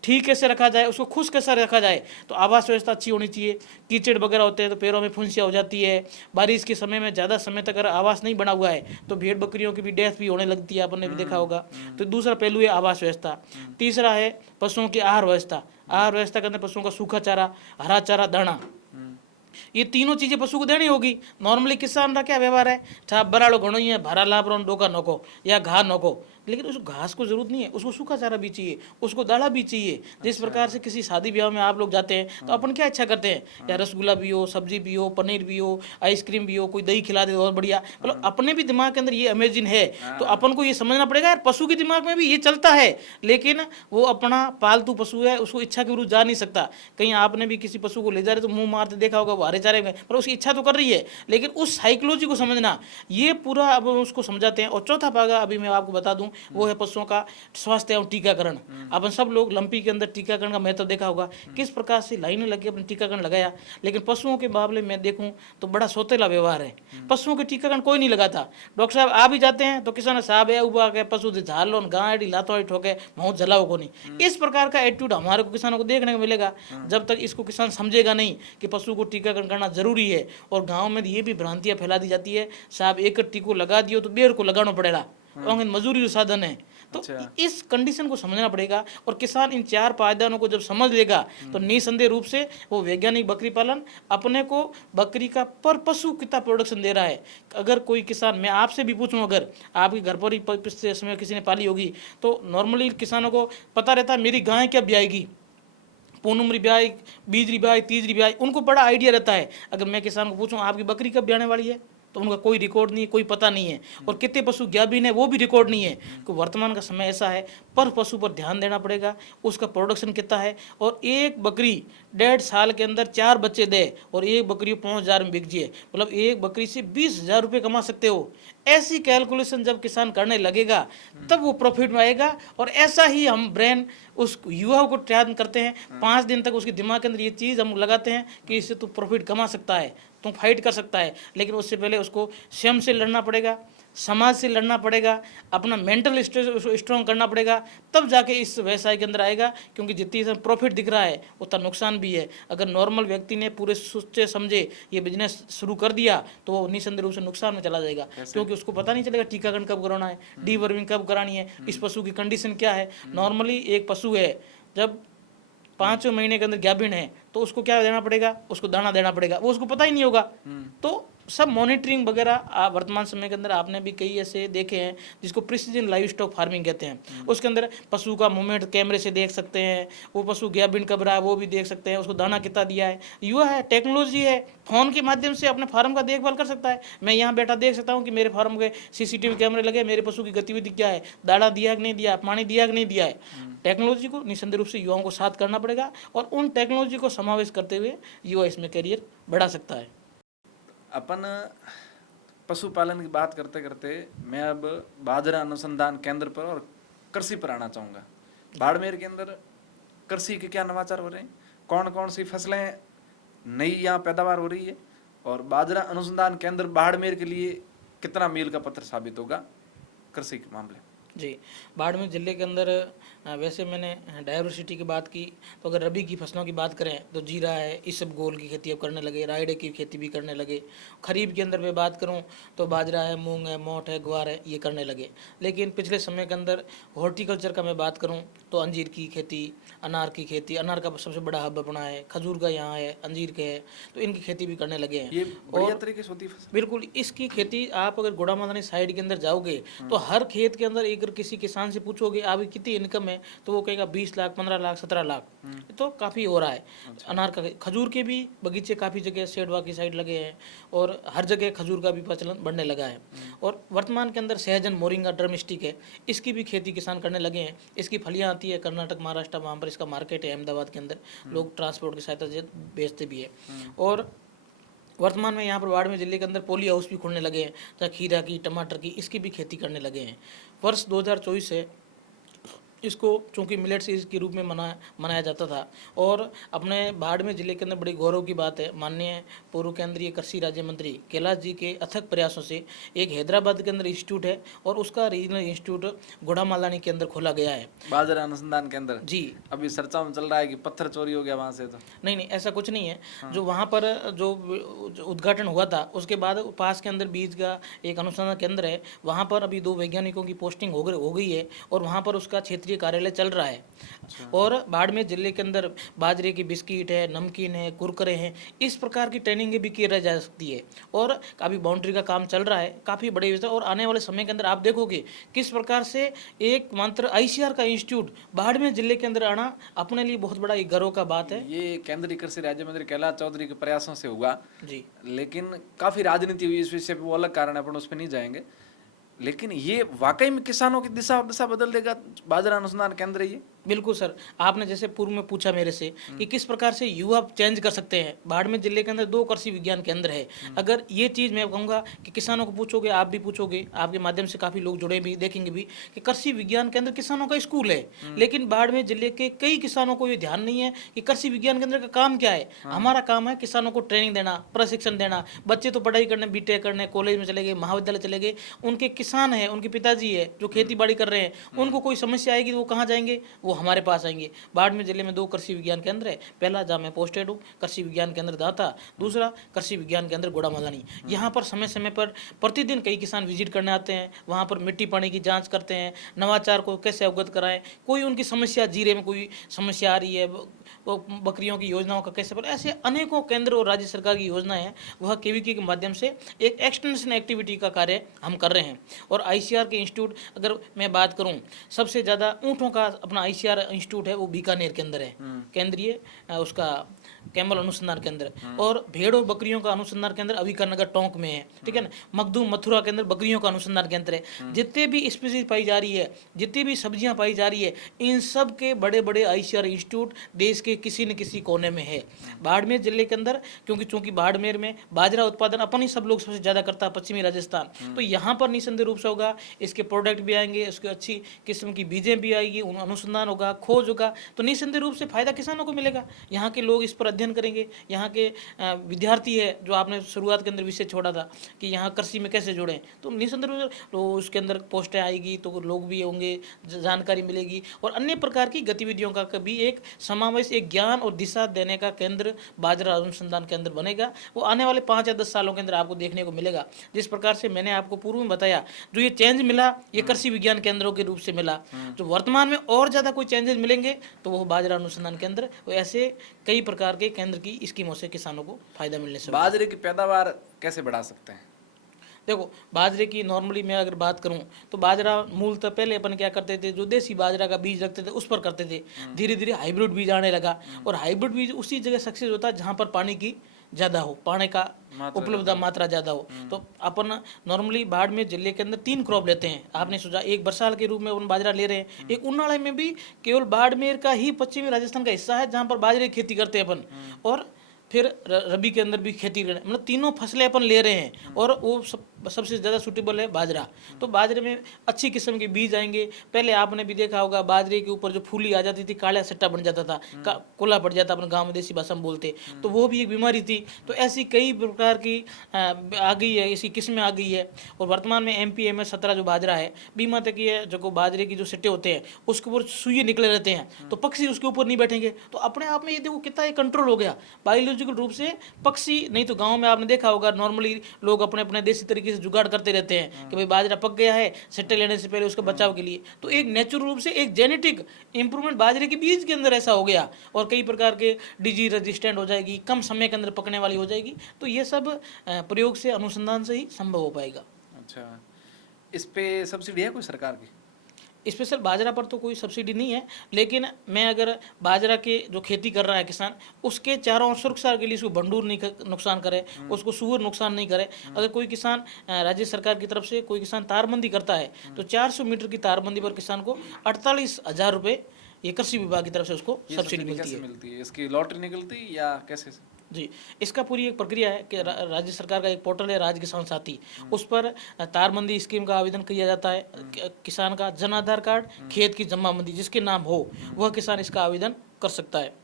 ठीक कैसे रखा जाए, उसको खुश कैसे रखा जाए। तो आवास व्यवस्था अच्छी होनी चाहिए। कीचड़ वगैरह होते हैं तो पैरों में फुंसियाँ हो जाती है, बारिश के समय में ज़्यादा समय तक अगर आवास नहीं बना हुआ है तो भेड़ बकरियों की भी डेथ भी होने लगती है, अपन ने भी देखा होगा। तो दूसरा पहलू है आवास व्यवस्था। तीसरा है पशुओं की आहार व्यवस्था। आहार व्यवस्था के अंदर पशुओं का सूखा चारा, हरा चारा, दाना, ये तीनों चीजें पशु को देनी होगी। नॉर्मली किसान का क्या व्यवहार है, चाहे बराड़ो घणो ही है, भारा लाभ रो डोका नोको या घा नोको, लेकिन उस घास को जरूरत नहीं है, उसको सूखा चारा भी चाहिए, उसको दाना भी चाहिए। जिस प्रकार से किसी शादी ब्याह में आप लोग जाते हैं तो अपन क्या इच्छा करते हैं, या रसगुल्ला भी हो, सब्जी भी हो, पनीर भी हो, आइसक्रीम भी हो, कोई दही खिला दे और बढ़िया। मतलब अपने भी दिमाग के अंदर ये इमेजिन है, तो अपन को ये समझना पड़ेगा यार पशु के दिमाग में भी ये चलता है, लेकिन वो अपना पालतू पशु है, उसको इच्छा के विरुद्ध जा नहीं सकता। कहीं आपने भी किसी पशु को ले जा रहे तो मुंह मारते देखा होगा, वो हरे चारे में, पर उसकी इच्छा तो कर रही है, लेकिन उस साइकोलॉजी को समझना, ये पूरा अब उसको समझाते हैं। और चौथा भाग अभी मैं आपको बता दूं, वो है पशुओं का स्वास्थ्य एवं टीकाकरण। अपन सब लोग लंपी के अंदर टीकाकरण का महत्व देखा होगा, किस प्रकार से लाइनें लगी अपन टीकाकरण लगाया, लेकिन पशुओं के मामले में देखूं तो बड़ा सोतेला व्यवहार है। पशुओं के टीकाकरण कोई नहीं लगाता। डॉक्टर साहब आ भी जाते हैं तो किसान साहब है उबा के पशु से झाल लो, गाड़ी लातो ठोके, मुंह जलाओ को नहीं। इस प्रकार का एटीट्यूड हमारे को किसानों को देखने को मिलेगा जब तक इसको किसान समझेगा नहीं कि पशु को टीकाकरण करना जरूरी है। और गाँव में ये भी भ्रांतियां फैला दी जाती है, साहब एक टीको लगा दियो तो 1.5 को लगाना पड़ेगा, मजदूरी साधन है। तो इस कंडीशन को समझना पड़ेगा, और किसान इन 4 पायदानों को जब समझ लेगा तो निसंदेह रूप से वो वैज्ञानिक बकरी पालन अपने को बकरी का पर पशु कितना प्रोडक्शन दे रहा है। अगर कोई किसान, मैं आपसे भी पूछूं, अगर आपके घर पर ही पिछले समय किसी ने पाली होगी तो नॉर्मली किसानों को पता रहता है मेरी गाय कब ब्याएगी, पूनमरी ब्याई, बीजरी ब्याई, तीसरी ब्याई, उनको बड़ा आइडिया रहता है। अगर मैं किसान को पूछूं आपकी बकरी कब ब्याने वाली है तो उनका कोई रिकॉर्ड नहीं है, कोई पता नहीं है। और कितने पशु ज्ञाबीन है वो भी रिकॉर्ड नहीं है। कि वर्तमान का समय ऐसा है, पर पशु पर ध्यान देना पड़ेगा, उसका प्रोडक्शन कितना है। और एक बकरी 1.5 साल के अंदर 4 बच्चे दे और एक बकरी 5,000 में बिक जाए, मतलब एक बकरी से 20,000 रुपये कमा सकते हो। ऐसी कैलकुलेशन जब किसान करने लगेगा तब वो प्रॉफिट में आएगा। और ऐसा ही हम ब्रेन उस युवा को ट्रेन करते हैं, 5 दिन तक उसके दिमाग के अंदर ये चीज़ हम लगाते हैं कि इससे तू प्रॉफिट कमा सकता है, तू फाइट कर सकता है। लेकिन उससे पहले उसको स्वयं से लड़ना पड़ेगा, समाज से लड़ना पड़ेगा, अपना मेंटल स्ट्रॉन्ग करना पड़ेगा, तब जाके इस व्यवसाय के अंदर आएगा। क्योंकि जितनी इसमें प्रॉफिट दिख रहा है उतना नुकसान भी है। अगर नॉर्मल व्यक्ति ने पूरे सोचे समझे ये बिजनेस शुरू कर दिया तो वो निसंदेह रूप से नुकसान में चला जाएगा, क्योंकि उसको पता नहीं चलेगा टीकाकरण कब कराना है, डीवर्मिंग कब करानी है, इस पशु की कंडीशन क्या है। नॉर्मली एक पशु है जब 5 महीने के अंदर गाभिन है तो उसको क्या देना पड़ेगा, उसको दाना देना पड़ेगा, वो उसको पता ही नहीं होगा। तो सब मॉनिटरिंग वगैरह वर्तमान समय के अंदर आपने भी कई ऐसे देखे हैं जिसको प्रिसीजन लाइव स्टॉक फार्मिंग कहते हैं। उसके अंदर पशु का मूवमेंट कैमरे से देख सकते हैं, वो पशु गाभिन कब रहा है वो भी देख सकते हैं, उसको दाना कितना दिया है। युवा है, टेक्नोलॉजी है, फ़ोन के माध्यम से अपने फार्म का देखभाल कर सकता है। मैं यहाँ बैठा देख सकता हूँ कि मेरे फार्म के CCTV कैमरे लगे, मेरे पशु की गतिविधि क्या है, दाना दिया कि नहीं दिया, पानी दिया कि नहीं दिया है। टेक्नोलॉजी को निसंदेह रूप से युवाओं को साथ करना पड़ेगा, और उन टेक्नोलॉजी को समावेश करते हुए युवा इसमें करियर बढ़ा सकता है। अपन पशुपालन की बात करते करते मैं अब बाजरा अनुसंधान केंद्र पर और कृषि पर आना चाहूँगा। बाड़मेर के अंदर कृषि के क्या नवाचार हो रहे हैं, कौन कौन सी फसलें नई यहाँ पैदावार हो रही है, और बाजरा अनुसंधान केंद्र बाड़मेर के लिए कितना मील का पत्थर साबित होगा कृषि के मामले। जी, बाड़मेर जिले के अंदर वैसे मैंने डाइवर्सिटी की बात की तो अगर रबी की फसलों की बात करें तो जीरा है, इसबगोल की खेती अब करने लगे, रायडे की खेती भी करने लगे। खरीफ के अंदर मैं बात करूं तो बाजरा है, मूंग है, मोठ है, ग्वार है, ये करने लगे। लेकिन पिछले समय के अंदर हॉर्टिकल्चर का मैं बात करूं तो अंजीर की खेती, अनार की खेती, अनार का सबसे बड़ा हब अपना है, खजूर का यहाँ है, अंजीर के है, तो इनकी खेती भी करने लगे हैं। ये बढ़िया तरीके से होती है फसल। बिल्कुल, इसकी खेती आप अगर गुड़ामादानी साइड के अंदर जाओगे तो हर खेत के अंदर एक अगर किसी किसान से पूछोगे आपकी कितनी इनकम है तो वो कहेगा 20 लाख 15 लाख 17 लाख। तो काफ़ी हो रहा है। अनार का खजूर के भी बगीचे काफ़ी जगह सेडवा की साइड लगे हैं और हर जगह खजूर का भी प्रचलन बढ़ने लगा है। और वर्तमान के अंदर सहजन मोरिंगा ड्रम स्टिक है, इसकी भी खेती किसान करने लगे हैं। इसकी फलियाँ आती है कर्नाटक महाराष्ट्र, वहाँ पर इसका मार्केट है अहमदाबाद के अंदर, लोग ट्रांसपोर्ट की सहायता से बेचते भी है। और वर्तमान में यहाँ पर बाड़मेर जिले के अंदर पोली हाउस भी खुलने लगे हैं जहाँ खीरा की टमाटर की इसकी भी खेती करने लगे हैं। वर्ष 2024 से इसको चूँकि मिलेट सीरीज के रूप में मनाया जाता था। और अपने बाड़मेर जिले के अंदर बड़ी गौरव की बात है, माननीय पूर्व केंद्रीय कृषि राज्य मंत्री कैलाश जी के अथक प्रयासों से एक हैदराबाद के अंदर इंस्टीट्यूट है और उसका रीजनल इंस्टीट्यूट गुड़ामालानी के अंदर खोला गया है। बाजरा अनुसंधान केंद्र जी अभी चर्चा में चल रहा है कि पत्थर चोरी हो गया वहाँ से, तो नहीं ऐसा कुछ नहीं है। जो वहाँ पर जो उद्घाटन हुआ था उसके बाद पास के अंदर बीज का एक अनुसंधान केंद्र है, वहाँ पर अभी 2 वैज्ञानिकों की पोस्टिंग हो गई है और वहाँ पर उसका क्षेत्रीय कार्यालय चल रहा है। और बाड़मेर जिले के अंदर बाजरे की बिस्किट है, नमकीन है, कुरकुरे हैं, इस प्रकार की ट्रेनिंगें भी की जा सकती है और काफ़ी बाउंड्री का काम चल रहा है, काफ़ी बड़े विषय। और आने वाले समय के अंदर आप देखोगे किस प्रकार से एक मात्र ICAR का इंस्टीट्यूट बाड़मेर जिले के अंदर आना अपने लिए बहुत बड़ा एक गर्व का बात है। ये केंद्रीय कृषि राज्य मंत्री कैलाश चौधरी के प्रयासों से हुआ जी, लेकिन काफी राजनीति हुई इस विषय पे, वो अलग कारण है, अपन उस पर नहीं जाएंगे। लेकिन ये वाकई में किसानों की दिशा बदल देगा बाजरा अनुसंधान केंद्र ये। बिल्कुल सर, आपने जैसे पूर्व में पूछा मेरे से कि किस प्रकार से युवा चेंज कर सकते हैं। बाड़मेर जिले के अंदर 2 कृषि विज्ञान केंद्र है। अगर ये चीज़ मैं कहूँगा कि किसानों को पूछोगे, आप भी पूछोगे, आपके माध्यम से काफ़ी लोग जुड़े भी देखेंगे भी कि कृषि विज्ञान केंद्र किसानों का स्कूल है। लेकिन बाड़मेर जिले के कई किसानों को ये ध्यान नहीं है कि कृषि विज्ञान केंद्र का काम क्या है। हमारा काम है किसानों को ट्रेनिंग देना, प्रशिक्षण देना। बच्चे तो पढ़ाई करने, BTech करने कॉलेज में चले गए, महाविद्यालय चले गए, उनके किसान हैं, उनके पिताजी है जो खेती बाड़ी कर रहे हैं, उनको कोई समस्या आएगी तो वो कहाँ जाएंगे, वो हमारे पास आएंगे। बाड़मेर जिले में 2 कृषि विज्ञान केंद्र है, पहला जहाँ मैं पोस्टेड हूँ कृषि विज्ञान केंद्र दाता, दूसरा कृषि विज्ञान केंद्र गुड़ामालानी। यहाँ पर समय समय पर प्रतिदिन कई किसान विजिट करने आते हैं, वहाँ पर मिट्टी पानी की जांच करते हैं, नवाचार को कैसे अवगत कराएं, कोई उनकी समस्या, जीरे में कोई समस्या आ रही है, वो बकरियों की योजनाओं का कैसे, पर ऐसे अनेकों केंद्र और राज्य सरकार की योजनाएं हैं, वह KVK के माध्यम से एक एक्सटेंशन एक्टिविटी का कार्य हम कर रहे हैं। और ICAR के इंस्टीट्यूट अगर मैं बात करूं, सबसे ज़्यादा ऊँटों का अपना ICAR इंस्टीट्यूट है वो बीकानेर के अंदर है, केंद्रीय उसका कैमल अनुसंधान केंद्र। और भेड़ और बकरियों का अनुसंधान केंद्र अभिकरनगर टोंक में है, ठीक है ना। मखदूम मथुरा के अंदर बकरियों का अनुसंधान केंद्र है। जितने भी स्पीसीज पाई जा रही है, जितनी भी सब्जियां पाई जा रही है, इन सब के बड़े बड़े ICAR इंस्टीट्यूट देश के किसी न किसी कोने में है। बाड़मेर जिले के अंदर चूंकि बाड़मेर में बाजरा उत्पादन अपन ही सब लोग सबसे ज़्यादा करता है, पश्चिमी राजस्थान, तो यहाँ पर निसंदेह रूप से होगा, इसके प्रोडक्ट भी आएंगे, उसकी अच्छी किस्म की बीजें भी आएगी, अनुसंधान होगा, खोज होगा, तो निसंदेह रूप से फायदा किसानों को मिलेगा। यहाँ के लोग इस पर अध्ययन करेंगे, यहाँ के विद्यार्थी है जो आपने शुरुआत के अंदर विषय छोड़ा था कि यहाँ कृषि में कैसे जुड़ें, तो निसंदेह रूप से तो उसके अंदर पोस्टें आएगी, तो लोग भी होंगे, जानकारी मिलेगी। और अन्य प्रकार की गतिविधियों का भी एक समावेश, एक ज्ञान और दिशा देने का केंद्र बाजरा अनुसंधान केंद्र बनेगा। वो आने वाले 5 या 10 सालों के अंदर आपको देखने को मिलेगा। जिस प्रकार से मैंने आपको पूर्व में बताया, जो ये चेंज मिला ये कृषि विज्ञान केंद्रों के रूप से मिला, जो वर्तमान में और ज़्यादा कोई चेंजेस मिलेंगे तो वो बाजरा अनुसंधान केंद्र, वो ऐसे कई प्रकार के केंद्र की स्कीमों से किसानों को फायदा मिलने से। बाजरे की पैदावार कैसे बढ़ा सकते हैं? देखो, बाजरे की नॉर्मली मैं अगर बात करूं तो बाजरा मूलतः पहले अपन क्या करते थे, जो देसी बाजरा का बीज रखते थे उस पर करते थे। धीरे धीरे हाइब्रिड बीज आने लगा और हाइब्रिड बीज उसी जगह सक्सेस होता है जहां पर पानी की ज़्यादा हो, पानी का उपलब्ध मात्रा ज़्यादा हो। तो अपन नॉर्मली बाड़मेर जिले के अंदर 3 क्रॉप लेते हैं। आपने सोचा एक बरसाल के रूप में अपन बाजरा ले रहे हैं, एक उन्नाळे में भी केवल बाड़मेर का ही पश्चिमी राजस्थान का हिस्सा है जहाँ पर बाजरे की खेती करते हैं अपन, और फिर रबी के अंदर भी खेती करें, मतलब तीनों फसलें अपन ले रहे हैं। और वो सबसे ज़्यादा सूटेबल है बाजरा। तो बाजरे में अच्छी किस्म के बीज आएंगे। पहले आपने भी देखा होगा बाजरे के ऊपर जो फूली आ जाती थी, काला सट्टा बन जाता था, कोला पड़ जाता, अपन गांव में देसी भाषा में बोलते, तो वो भी एक बीमारी थी। तो ऐसी कई प्रकार की आ गई है, ऐसी किस्में आ गई है। और वर्तमान में MP MS 17 जो बाजरा है, बीमा तक है, जो बाजरे की जो सट्टे होते हैं उसके ऊपर सुइए निकले रहते हैं, तो पक्षी उसके ऊपर नहीं बैठेंगे। तो अपने आप में ये देखो कितना कंट्रोल हो गया बायोलॉजिकल रूप से। पक्षी नहीं तो गाँव में आपने देखा होगा नॉर्मली लोग अपने अपने देसी तरीके से जुगाड़ करते रहते हैं कि भाई बाजरा पक गया है, सट्टे लेने से पहले उसके बचाव के लिए। तो एक नेचुरल रूप से एक जेनेटिक इंप्रूवमेंट बाजरे के बीज के अंदर ऐसा हो गया, और कई प्रकार के डिजीज रेजिस्टेंट हो जाएगी, कम समय के अंदर पकने वाली हो जाएगी। तो ये सब प्रयोग से, अनुसंधान से ही संभव हो पाएगा। अच्छा, इस पे सब्सिडी है कोई सरकार की? स्पेशल बाजरा पर तो कोई सब्सिडी नहीं है, लेकिन मैं अगर बाजरा के जो खेती कर रहा है किसान, उसके चारों ओर सुरक्षा के लिए उसको भंडूर नहीं नुकसान करे, उसको सूअर नुकसान नहीं करे। अगर कोई किसान राज्य सरकार की तरफ से कोई किसान तारबंदी करता है तो 400 मीटर की तारबंदी पर किसान को 48,000 रुपये ये कृषि विभाग की तरफ से उसको सब्सिडी मिलती है। इसकी लॉटरी निकलती या कैसे? जी, इसका पूरी एक प्रक्रिया है कि राज्य सरकार का एक पोर्टल है राज्य किसान साथी, उस पर तारबंदी स्कीम का आवेदन किया जाता है। किसान का जन आधार कार्ड, खेत की जमाबंदी जिसके नाम हो वह किसान इसका आवेदन कर सकता है।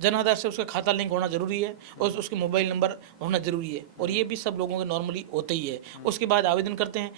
जन आधार से उसका खाता लिंक होना जरूरी है और उसके मोबाइल नंबर होना जरूरी है, और ये भी सब लोगों के नॉर्मली होते ही है। उसके बाद आवेदन करते हैं।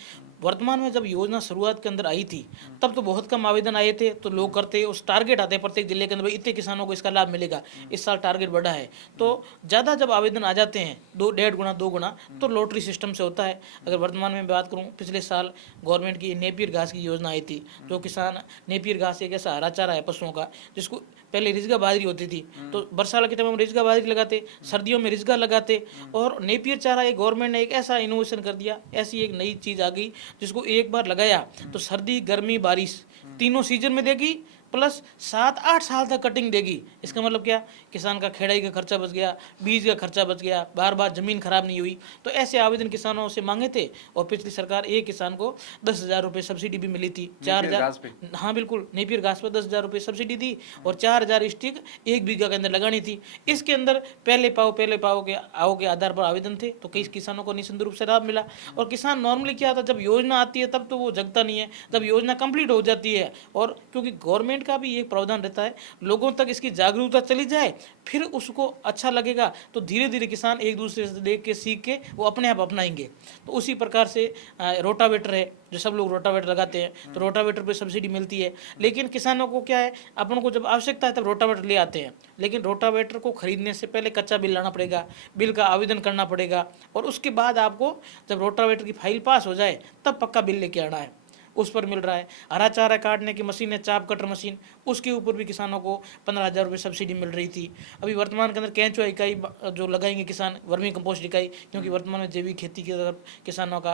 वर्तमान में जब योजना शुरुआत के अंदर आई थी तब तो बहुत कम आवेदन आए थे, तो लोग करते उस टारगेट आते प्रत्येक जिले के अंदर भाई इतने किसानों को इसका लाभ मिलेगा, इस साल टारगेट बढ़ा है। तो ज़्यादा जब आवेदन आ जाते हैं 1.5 गुना 2 गुना, तो लॉटरी सिस्टम से होता है। अगर वर्तमान में बात करूँ, पिछले साल गवर्नमेंट की नेपियर घास की योजना आई थी, जो किसान नेपियर घास एक ऐसा हरा चारा है पशुओं का जिसको पहले रिजगा बाजरी होती थी, तो बरसात के टाइम में रिजगा बाजरी लगाते, सर्दियों में रिजगा लगाते, और नेपियर चारा एक गवर्नमेंट ने एक ऐसा इनोवेशन कर दिया, ऐसी एक नई चीज़ आ गई जिसको एक बार लगाया तो सर्दी गर्मी बारिश तीनों सीजन में देगी, प्लस 7-8 साल तक कटिंग देगी। इसका मतलब क्या, किसान का खेड़ाई का खर्चा बच गया, बीज का खर्चा बच गया, बार बार जमीन खराब नहीं हुई। तो ऐसे आवेदन किसानों से मांगे थे, और पिछली सरकार एक किसान को 10,000 रुपये सब्सिडी भी मिली थी। 4,000, हाँ बिल्कुल, नेपियर घास पर 10,000 रुपये सब्सिडी दी, और 4,000 स्टिक 1 बीघा के अंदर लगानी थी। इसके अंदर पहले पाओ के आओ के आधार पर आवेदन थे, तो कई किसानों को निःशुल्क रूप से लाभ मिला। और किसान नॉर्मली क्या था, जब योजना आती है तब तो वो जगता नहीं है, जब योजना कंप्लीट हो जाती है, और क्योंकि गवर्नमेंट का भी एक प्रावधान रहता है, लोगों तक इसकी जागरूकता चली जाए, फिर उसको अच्छा लगेगा, तो धीरे धीरे किसान एक दूसरे से देख के सीख के वो अपने आप अपनाएंगे। तो उसी प्रकार से रोटावेटर है, जो सब लोग रोटावेटर लगाते हैं, तो रोटावेटर पे सब्सिडी मिलती है। लेकिन किसानों को क्या है, अपन को जब आवश्यकता है तब रोटावेटर ले आते हैं, लेकिन रोटावेटर को खरीदने से पहले कच्चा बिल लाना पड़ेगा, बिल का आवेदन करना पड़ेगा, और उसके बाद आपको जब रोटावेटर की फाइल पास हो जाए तब पक्का बिल लेके आना है। उस पर मिल रहा है। हरा चारा काटने की मशीन है, चाप कटर मशीन, उसके ऊपर भी किसानों को 15,000 रुपये सब्सिडी मिल रही थी। अभी वर्तमान के अंदर केंचुआ इकाई जो लगाएंगे किसान, वर्मी कंपोस्ट इकाई, क्योंकि वर्तमान में जैविक खेती की तरफ किसानों का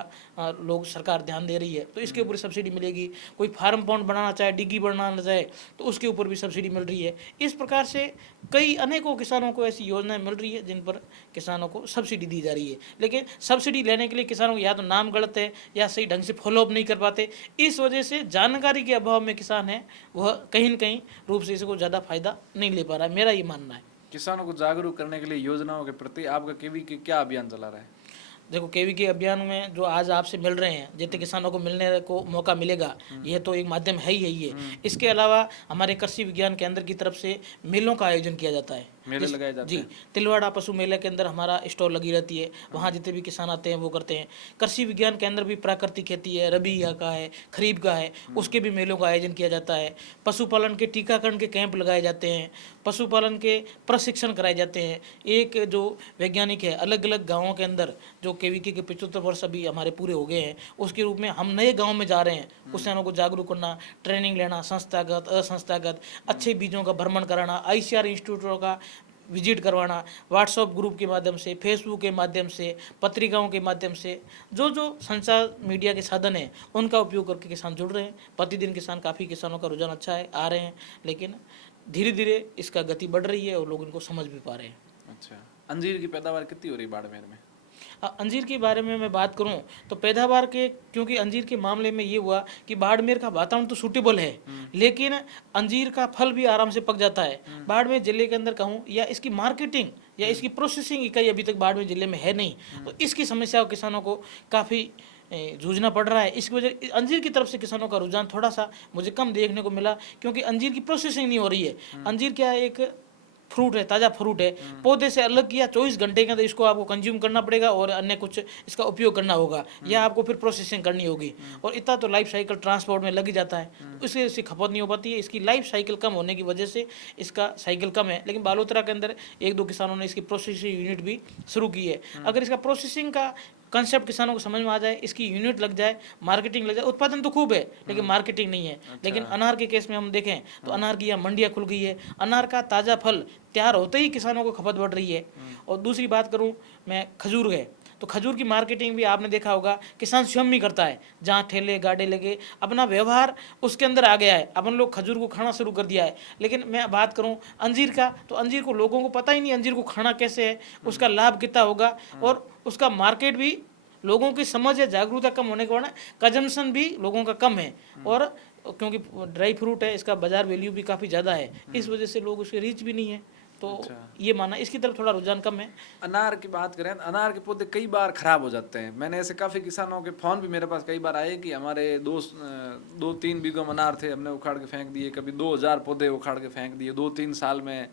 लोग सरकार ध्यान दे रही है, तो इसके ऊपर सब्सिडी मिलेगी। कोई फार्म पॉन्ड बनाना चाहे, डिग्गी बनाना चाहे, तो उसके ऊपर भी सब्सिडी मिल रही है। इस प्रकार से कई अनेकों किसानों को ऐसी योजनाएं मिल रही है जिन पर किसानों को सब्सिडी दी जा रही है। लेकिन सब्सिडी लेने के लिए किसानों को या तो नाम गलत है या सही ढंग से फॉलोअप नहीं कर पाते। इस वजह से जानकारी के अभाव में किसान है वह कहीं न कहीं रूप से इसको ज़्यादा फायदा नहीं ले पा रहा है, मेरा ये मानना है। किसानों को जागरूक करने के लिए योजनाओं के प्रति आपका केवीके क्या अभियान चला रहा है? देखो, केवीके अभियान में जो आज आपसे मिल रहे हैं, जितने किसानों को मिलने को मौका मिलेगा, ये तो एक माध्यम है ही है। इसके अलावा हमारे कृषि विज्ञान केंद्र की तरफ से मेलों का आयोजन किया जाता है, मेले लगाए जाते हैं। जी, तिलवाड़ा पशु मेले के अंदर हमारा स्टॉल लगी रहती है, वहाँ जितने भी किसान आते हैं वो करते हैं। कृषि विज्ञान केंद्र भी प्राकृतिक खेती है, रबी का है, खरीफ का है, उसके भी मेलों का आयोजन किया जाता है। पशुपालन के टीकाकरण के कैंप लगाए जाते हैं, पशुपालन के प्रशिक्षण कराए जाते हैं। एक जो वैज्ञानिक है, अलग अलग गाँवों के अंदर, जो केवीके के 75 वर्ष अभी हमारे पूरे हो गए हैं, उसके रूप में हम नए गाँव में जा रहे हैं, किसानों को जागरूक करना, ट्रेनिंग लेना, संस्थागत असंस्थागत, अच्छे बीजों का भ्रमण कराना, ICAR इंस्टीट्यूटों का विजिट करवाना, व्हाट्सएप ग्रुप के माध्यम से, फेसबुक के माध्यम से, पत्रिकाओं के माध्यम से, जो जो संचार मीडिया के साधन हैं उनका उपयोग करके किसान जुड़ रहे हैं। प्रतिदिन काफ़ी किसानों का रुझान अच्छा है, आ रहे हैं, लेकिन धीरे धीरे इसका गति बढ़ रही है और लोग इनको समझ भी पा रहे हैं। अच्छा, अंजीर की पैदावार कितनी हो रही है बाड़मेर में? अंजीर के बारे में मैं बात करूं तो पैदावार के, क्योंकि अंजीर के मामले में ये हुआ कि बाड़मेर का वातावरण तो सूटेबल है, लेकिन अंजीर का फल भी आराम से पक जाता है। बाड़मेर जिले के अंदर कहूँ या इसकी मार्केटिंग या इसकी प्रोसेसिंग इकाई अभी तक बाड़मेर जिले में है नहीं, तो इसकी समस्या किसानों को काफ़ी जूझना पड़ रहा है। इसकी वजह अंजीर की तरफ से किसानों का रुझान थोड़ा सा मुझे कम देखने को मिला, क्योंकि अंजीर की प्रोसेसिंग नहीं हो रही है। अंजीर क्या है, एक फ्रूट है, ताज़ा फ्रूट है, पौधे से अलग किया, 24 घंटे के अंदर इसको आपको कंज्यूम करना पड़ेगा और अन्य कुछ इसका उपयोग करना होगा, या आपको फिर प्रोसेसिंग करनी होगी, और इतना तो लाइफ साइकिल ट्रांसपोर्ट में लग ही जाता है, तो इससे इसकी खपत नहीं हो पाती है। इसकी लाइफ साइकिल कम होने की वजह से इसका साइकिल कम है। लेकिन बालोतरा के अंदर 1-2 किसानों ने इसकी प्रोसेसिंग यूनिट भी शुरू की है। अगर इसका प्रोसेसिंग का कंसेप्ट किसानों को समझ में आ जाए, इसकी यूनिट लग जाए, मार्केटिंग लग जाए, उत्पादन तो खूब है लेकिन मार्केटिंग नहीं है। लेकिन अनार के केस में हम देखें तो अनार की यहाँ मंडियाँ खुल गई है, अनार का ताज़ा फल तैयार होते ही किसानों को खपत बढ़ रही है। और दूसरी बात करूँ मैं खजूर है, तो खजूर की मार्केटिंग भी आपने देखा होगा किसान स्वयं ही करता है, जहाँ ठेले गाड़े लगे अपना व्यवहार उसके अंदर आ गया है। अपन लोग खजूर को खाना शुरू कर दिया है। लेकिन मैं बात करूँ अंजीर का, तो अंजीर को लोगों को पता ही नहीं अंजीर को खाना कैसे है, उसका लाभ कितना होगा, और उसका मार्केट भी लोगों की समझ या जागरूकता कम होने के कारण कंजम्पशन भी लोगों का कम है, और क्योंकि ड्राई फ्रूट है इसका बाजार वैल्यू भी काफ़ी ज़्यादा है, इस वजह से लोग उसके रीच भी नहीं है। तो ये माना इसकी तरफ थोड़ा रुझान कम है। अनार की बात करें, अनार के पौधे कई बार खराब हो जाते हैं। मैंने ऐसे काफ़ी किसानों के फ़ोन भी मेरे पास कई बार आए कि हमारे 2-3 बीघों में अनार थे, हमने उखाड़ के फेंक दिए, कभी 2000 पौधे उखाड़ के फेंक दिए, 2-3 साल में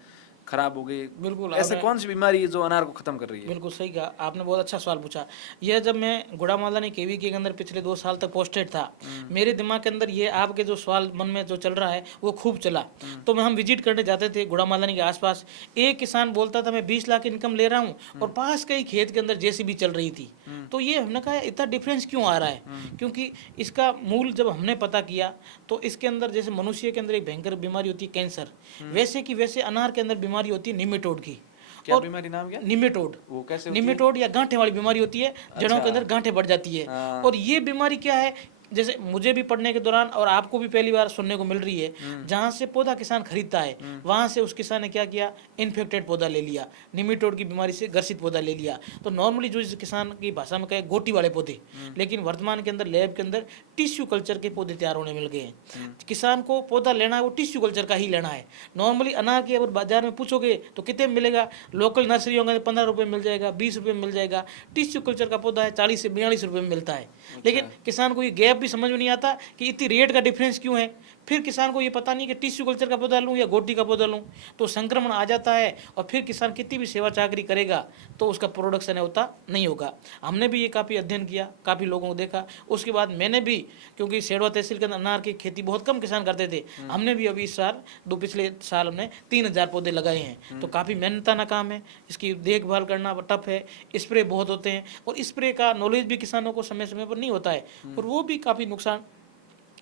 खराब हो गई। बिल्कुल, ऐसे कौन सी बीमारी है जो अनार को खत्म कर रही है? बिल्कुल सही कहा आपने, बहुत अच्छा सवाल पूछा। यह जब मैं गुड़ामालानी केवी के अंदर पिछले 2 साल तक पोस्टेड था, मेरे दिमाग के अंदर ये आपके जो सवाल मन में जो चल रहा है वो खूब चला। तो मैं हम विजिट करने जाते थे गुड़ामालानी के आसपास, एक किसान बोलता था मैं 20 लाख इनकम ले रहा हूँ, और पास के ही खेत के अंदर जेसीबी चल रही थी। तो ये हमने कहा इतना डिफरेंस क्यों आ रहा है, क्योंकि इसका मूल जब हमने पता किया तो इसके अंदर जैसे मनुष्य के अंदर एक भयंकर बीमारी होती है कैंसर, वैसे की वैसे अनार के अंदर बीमारी होती है निमेटोड की। क्या बीमारी, नाम क्या? निमेटोड। वो कैसे होती है? निमेटोड या गांठे वाली बीमारी होती है, जड़ों के अंदर गांठे बढ़ जाती है। और ये बीमारी क्या है, जैसे मुझे भी पढ़ने के दौरान और आपको भी पहली बार सुनने को मिल रही है, जहाँ से पौधा किसान खरीदता है वहाँ से उस किसान ने क्या किया, इन्फेक्टेड पौधा ले लिया, निमेटोड की बीमारी से ग्रसित पौधा ले लिया। तो नॉर्मली जो इस किसान की भाषा में कहे गोटी वाले पौधे, लेकिन वर्तमान के अंदर लैब के अंदर टिश्यू कल्चर के पौधे तैयार होने मिल गए हैं। किसान को पौधा लेना है वो टिश्यू कल्चर का ही लेना है। नॉर्मली अनार की अगर बाजार में पूछोगे तो कितने में मिलेगा, लोकल नर्सरियों में 15 रुपये मिल जाएगा, 20 रुपये में मिल जाएगा। टिश्यू कल्चर का पौधा है 40 से 42 रुपये में मिलता है। लेकिन किसान को ये गैप भी समझ में नहीं आता कि इतनी रेट का डिफरेंस क्यों है। फिर किसान को ये पता नहीं कि टिश्यू कल्चर का पौधा लूँ या गोटी का पौधा लूँ, तो संक्रमण आ जाता है, और फिर किसान कितनी भी सेवा चाकरी करेगा तो उसका प्रोडक्शन है होता नहीं होगा। हमने भी ये काफ़ी अध्ययन किया, काफ़ी लोगों को देखा। उसके बाद मैंने भी, क्योंकि सेडवा तहसील के अंदर अनार की खेती बहुत कम किसान करते थे, हमने भी अभी इस साल पिछले साल हमने 3000 पौधे लगाए हैं। तो काफ़ी मेहनताना काम है, इसकी देखभाल करना टफ है, स्प्रे बहुत होते हैं, और स्प्रे का नॉलेज भी किसानों को समय समय पर नहीं होता है, और वो भी काफ़ी नुकसान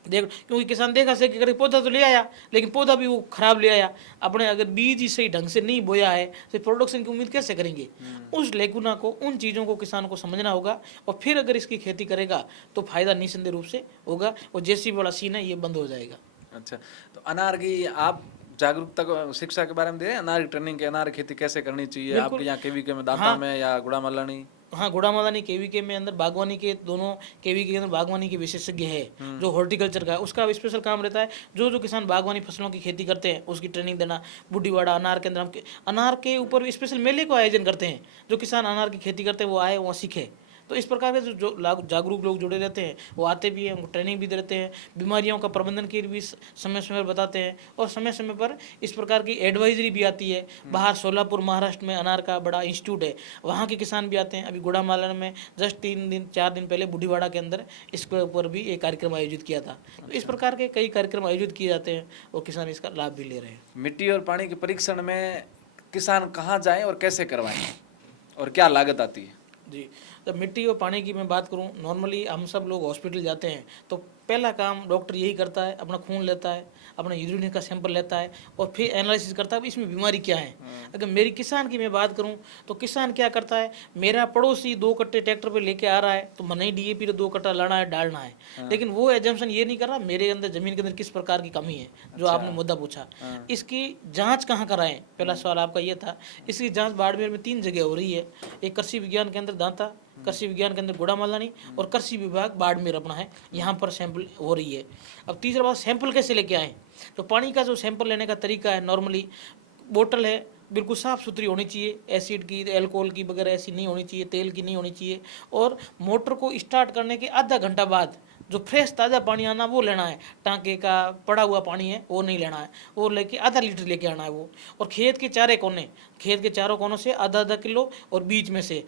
देख, क्योंकि किसान देखा से कि पौधा तो ले आया, लेकिन पौधा भी वो खराब ले आया। अपने अगर बीज ही सही ढंग से नहीं बोया है तो प्रोडक्शन की उम्मीद कैसे करेंगे। उस लेकुना को, उन चीज़ों को किसान को समझना होगा, और फिर अगर इसकी खेती करेगा तो फायदा निस्संदेह रूप से होगा, और जैसी वाला सीन है ये बंद हो जाएगा। अच्छा, तो अनार की आप जागरूकता को, शिक्षा के बारे में दे रहे हैं, अनार की ट्रेनिंग के, अनार की खेती कैसे करनी चाहिए आपके यहाँ केवीके में, दाता में या गुड़ामालानी? हाँ, गुड़ामालानी केवीके में अंदर बागवानी के, दोनों केवीके के अंदर बागवानी के विशेषज्ञ है, जो हॉर्टिकल्चर का, उसका स्पेशल काम रहता है। जो किसान बागवानी फसलों की खेती करते हैं उसकी ट्रेनिंग देना। बुढ़ीवाड़ा अनार के अंदर हम अनार के ऊपर स्पेशल मेले को आयोजन करते हैं, जो किसान अनार की खेती करते हैं वो आए वहाँ सीखे। तो इस प्रकार के जो जागरूक लोग जुड़े रहते हैं वो आते भी हैं, उनको ट्रेनिंग भी देते हैं, बीमारियों का प्रबंधन के लिए भी समय समय पर बताते हैं, और समय समय पर इस प्रकार की एडवाइजरी भी आती है। बाहर सोलापुर महाराष्ट्र में अनार का बड़ा इंस्टीट्यूट है, वहाँ के किसान भी आते हैं। अभी गुड़ामालानी में जस्ट 4 दिन पहले बुढ़ीवाड़ा के अंदर इसके ऊपर भी एक कार्यक्रम आयोजित किया था। तो इस प्रकार के कई कार्यक्रम आयोजित किए जाते हैं और किसान इसका लाभ भी ले रहे हैं। मिट्टी और पानी के परीक्षण में किसान कहाँ जाएं और कैसे करवाएं, और क्या लागत आती है? जी, जब मिट्टी और पानी की मैं बात करूं, नॉर्मली हम सब लोग हॉस्पिटल जाते हैं तो पहला काम डॉक्टर यही करता है, अपना खून लेता है, अपना यूरिन का सैंपल लेता है, और फिर एनालिसिस करता है इसमें बीमारी क्या है। अगर मेरी किसान की मैं बात करूं तो किसान क्या करता है, मेरा पड़ोसी 2 कट्टे ट्रैक्टर पे लेके आ रहा है तो मैंने DAP 2 कट्टा लाना है, डालना है, लेकिन वो एजम्पशन ये नहीं कर रहा मेरे अंदर जमीन के अंदर किस प्रकार की कमी है, जो आपने मुद्दा पूछा। इसकी जाँच कहाँ कराएं, पहला सवाल आपका ये था। इसकी जाँच बाड़मेर में 3 जगह हो रही है, एक कृषि विज्ञान केंद्र दांता, कृषि विज्ञान केंद्र गुड़ामालानी, और कृषि विभाग बाड़मेर अपना है, यहाँ पर सैंपल हो रही है। अब तीसरा बात, सैंपल कैसे लेके आएँ। तो पानी का जो सैंपल लेने का तरीका है, नॉर्मली बोतल है बिल्कुल साफ़ सुथरी होनी चाहिए, एसिड की, अल्कोहल की वगैरह ऐसी नहीं होनी चाहिए, तेल की नहीं होनी चाहिए, और मोटर को स्टार्ट करने के आधा घंटा बाद जो फ्रेश ताज़ा पानी आना वो लेना है। टांके का पड़ा हुआ पानी है वो नहीं लेना है, वो लेके आधा लीटर लेके आना है वो। और खेत के चारों कोनों से आधा किलो, और बीच में से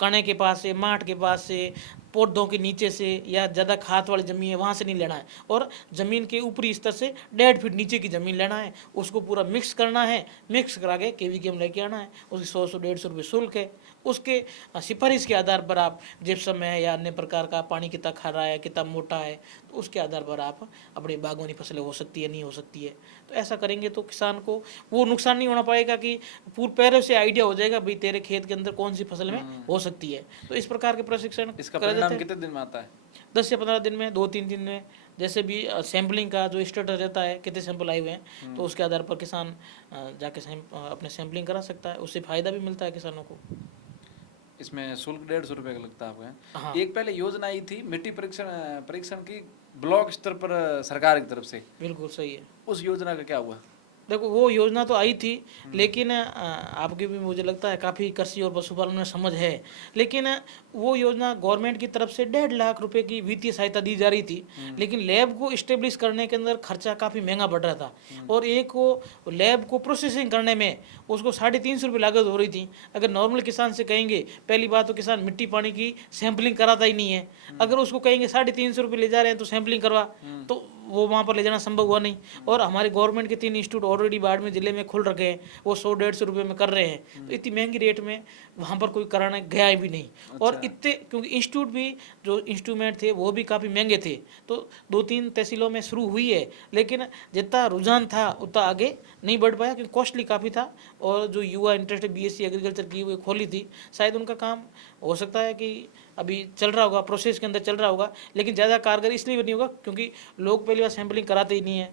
कणे के पास से, माठ के पास से, पौधों के नीचे से या ज़्यादा खाद वाली ज़मीन है वहाँ से नहीं लेना है, और ज़मीन के ऊपरी स्तर से 1.5 फीट नीचे की ज़मीन लेना है, उसको पूरा मिक्स करना है, मिक्स करा के केवीके में लेके आना है। उसकी 100-150 रुपये शुल्क है। उसके सिफारिश के आधार पर आप जिप्सम है या अन्य प्रकार का पानी कितना खा रहा है, कितना मोटा है, तो उसके आधार पर आप अपनी बागवानी फसलें हो सकती है, नहीं हो सकती है। तो ऐसा करेंगे तो किसान को वो नुकसान नहीं होना पाएगा कि पूर्व पहले से आइडिया हो जाएगा भाई तेरे खेत के अंदर कौन सी फसल में हो सकती है। तो इस प्रकार के प्रशिक्षण इसका करा जाता परिणाम है। कितने दिन में आता है? 10 से 15 दिन में, 2-3 दिन में, जैसे भी सैम्पलिंग का जो स्टेटस रहता है, कितने सैंपल आए हुए हैं, तो उसके आधार पर किसान जाके अपने सैम्पलिंग करा सकता है। उससे फ़ायदा भी मिलता है किसानों को। इसमें शुल्क 150 रुपये का लगता है आपका। हाँ। एक पहले योजना आई थी मिट्टी परीक्षण परीक्षण की ब्लॉक स्तर पर सरकार की तरफ से, बिल्कुल सही है। उस योजना का क्या हुआ? देखो वो योजना तो आई थी, लेकिन आपकी भी मुझे लगता है काफ़ी कृषि और पशुपालन में समझ है, लेकिन वो योजना गवर्नमेंट की तरफ से 1.5 लाख रुपए की वित्तीय सहायता दी जा रही थी, लेकिन लैब को इस्टेब्लिश करने के अंदर खर्चा काफ़ी महंगा बढ़ रहा था, और एक वो लैब को प्रोसेसिंग करने में उसको 350 रुपये लागत हो रही थी। अगर नॉर्मल किसान से कहेंगे, पहली बात तो किसान मिट्टी पानी की सैम्पलिंग कराता ही नहीं है, अगर उसको कहेंगे 350 रुपये ले जा रहे हैं तो सैम्पलिंग करवा, तो वो वहाँ पर ले जाना संभव हुआ नहीं। और हमारे गवर्नमेंट के 3 इंस्टीट्यूट ऑलरेडी बाड़मेर जिले में खुल रखे हैं, वो 100-150 रुपये में कर रहे हैं, तो इतनी महंगी रेट में वहाँ पर कोई कराने गया भी नहीं। और इतने क्योंकि इंस्टीट्यूट भी जो इंस्ट्रूमेंट थे वो भी काफ़ी महंगे थे, तो 2-3 तहसीलों में शुरू हुई है, लेकिन जितना रुझान था उतना आगे नहीं बढ़ पाया क्योंकि कॉस्टली काफ़ी था। और जो युवा इंटरेस्टेड बीएससी एग्रीकल्चर की वो खोली थी, शायद उनका काम हो सकता है कि अभी चल रहा होगा, प्रोसेस के अंदर चल रहा होगा, लेकिन ज़्यादा कारगर इसलिए भी नहीं होगा क्योंकि लोग पहली बार सैम्पलिंग कराते ही नहीं है।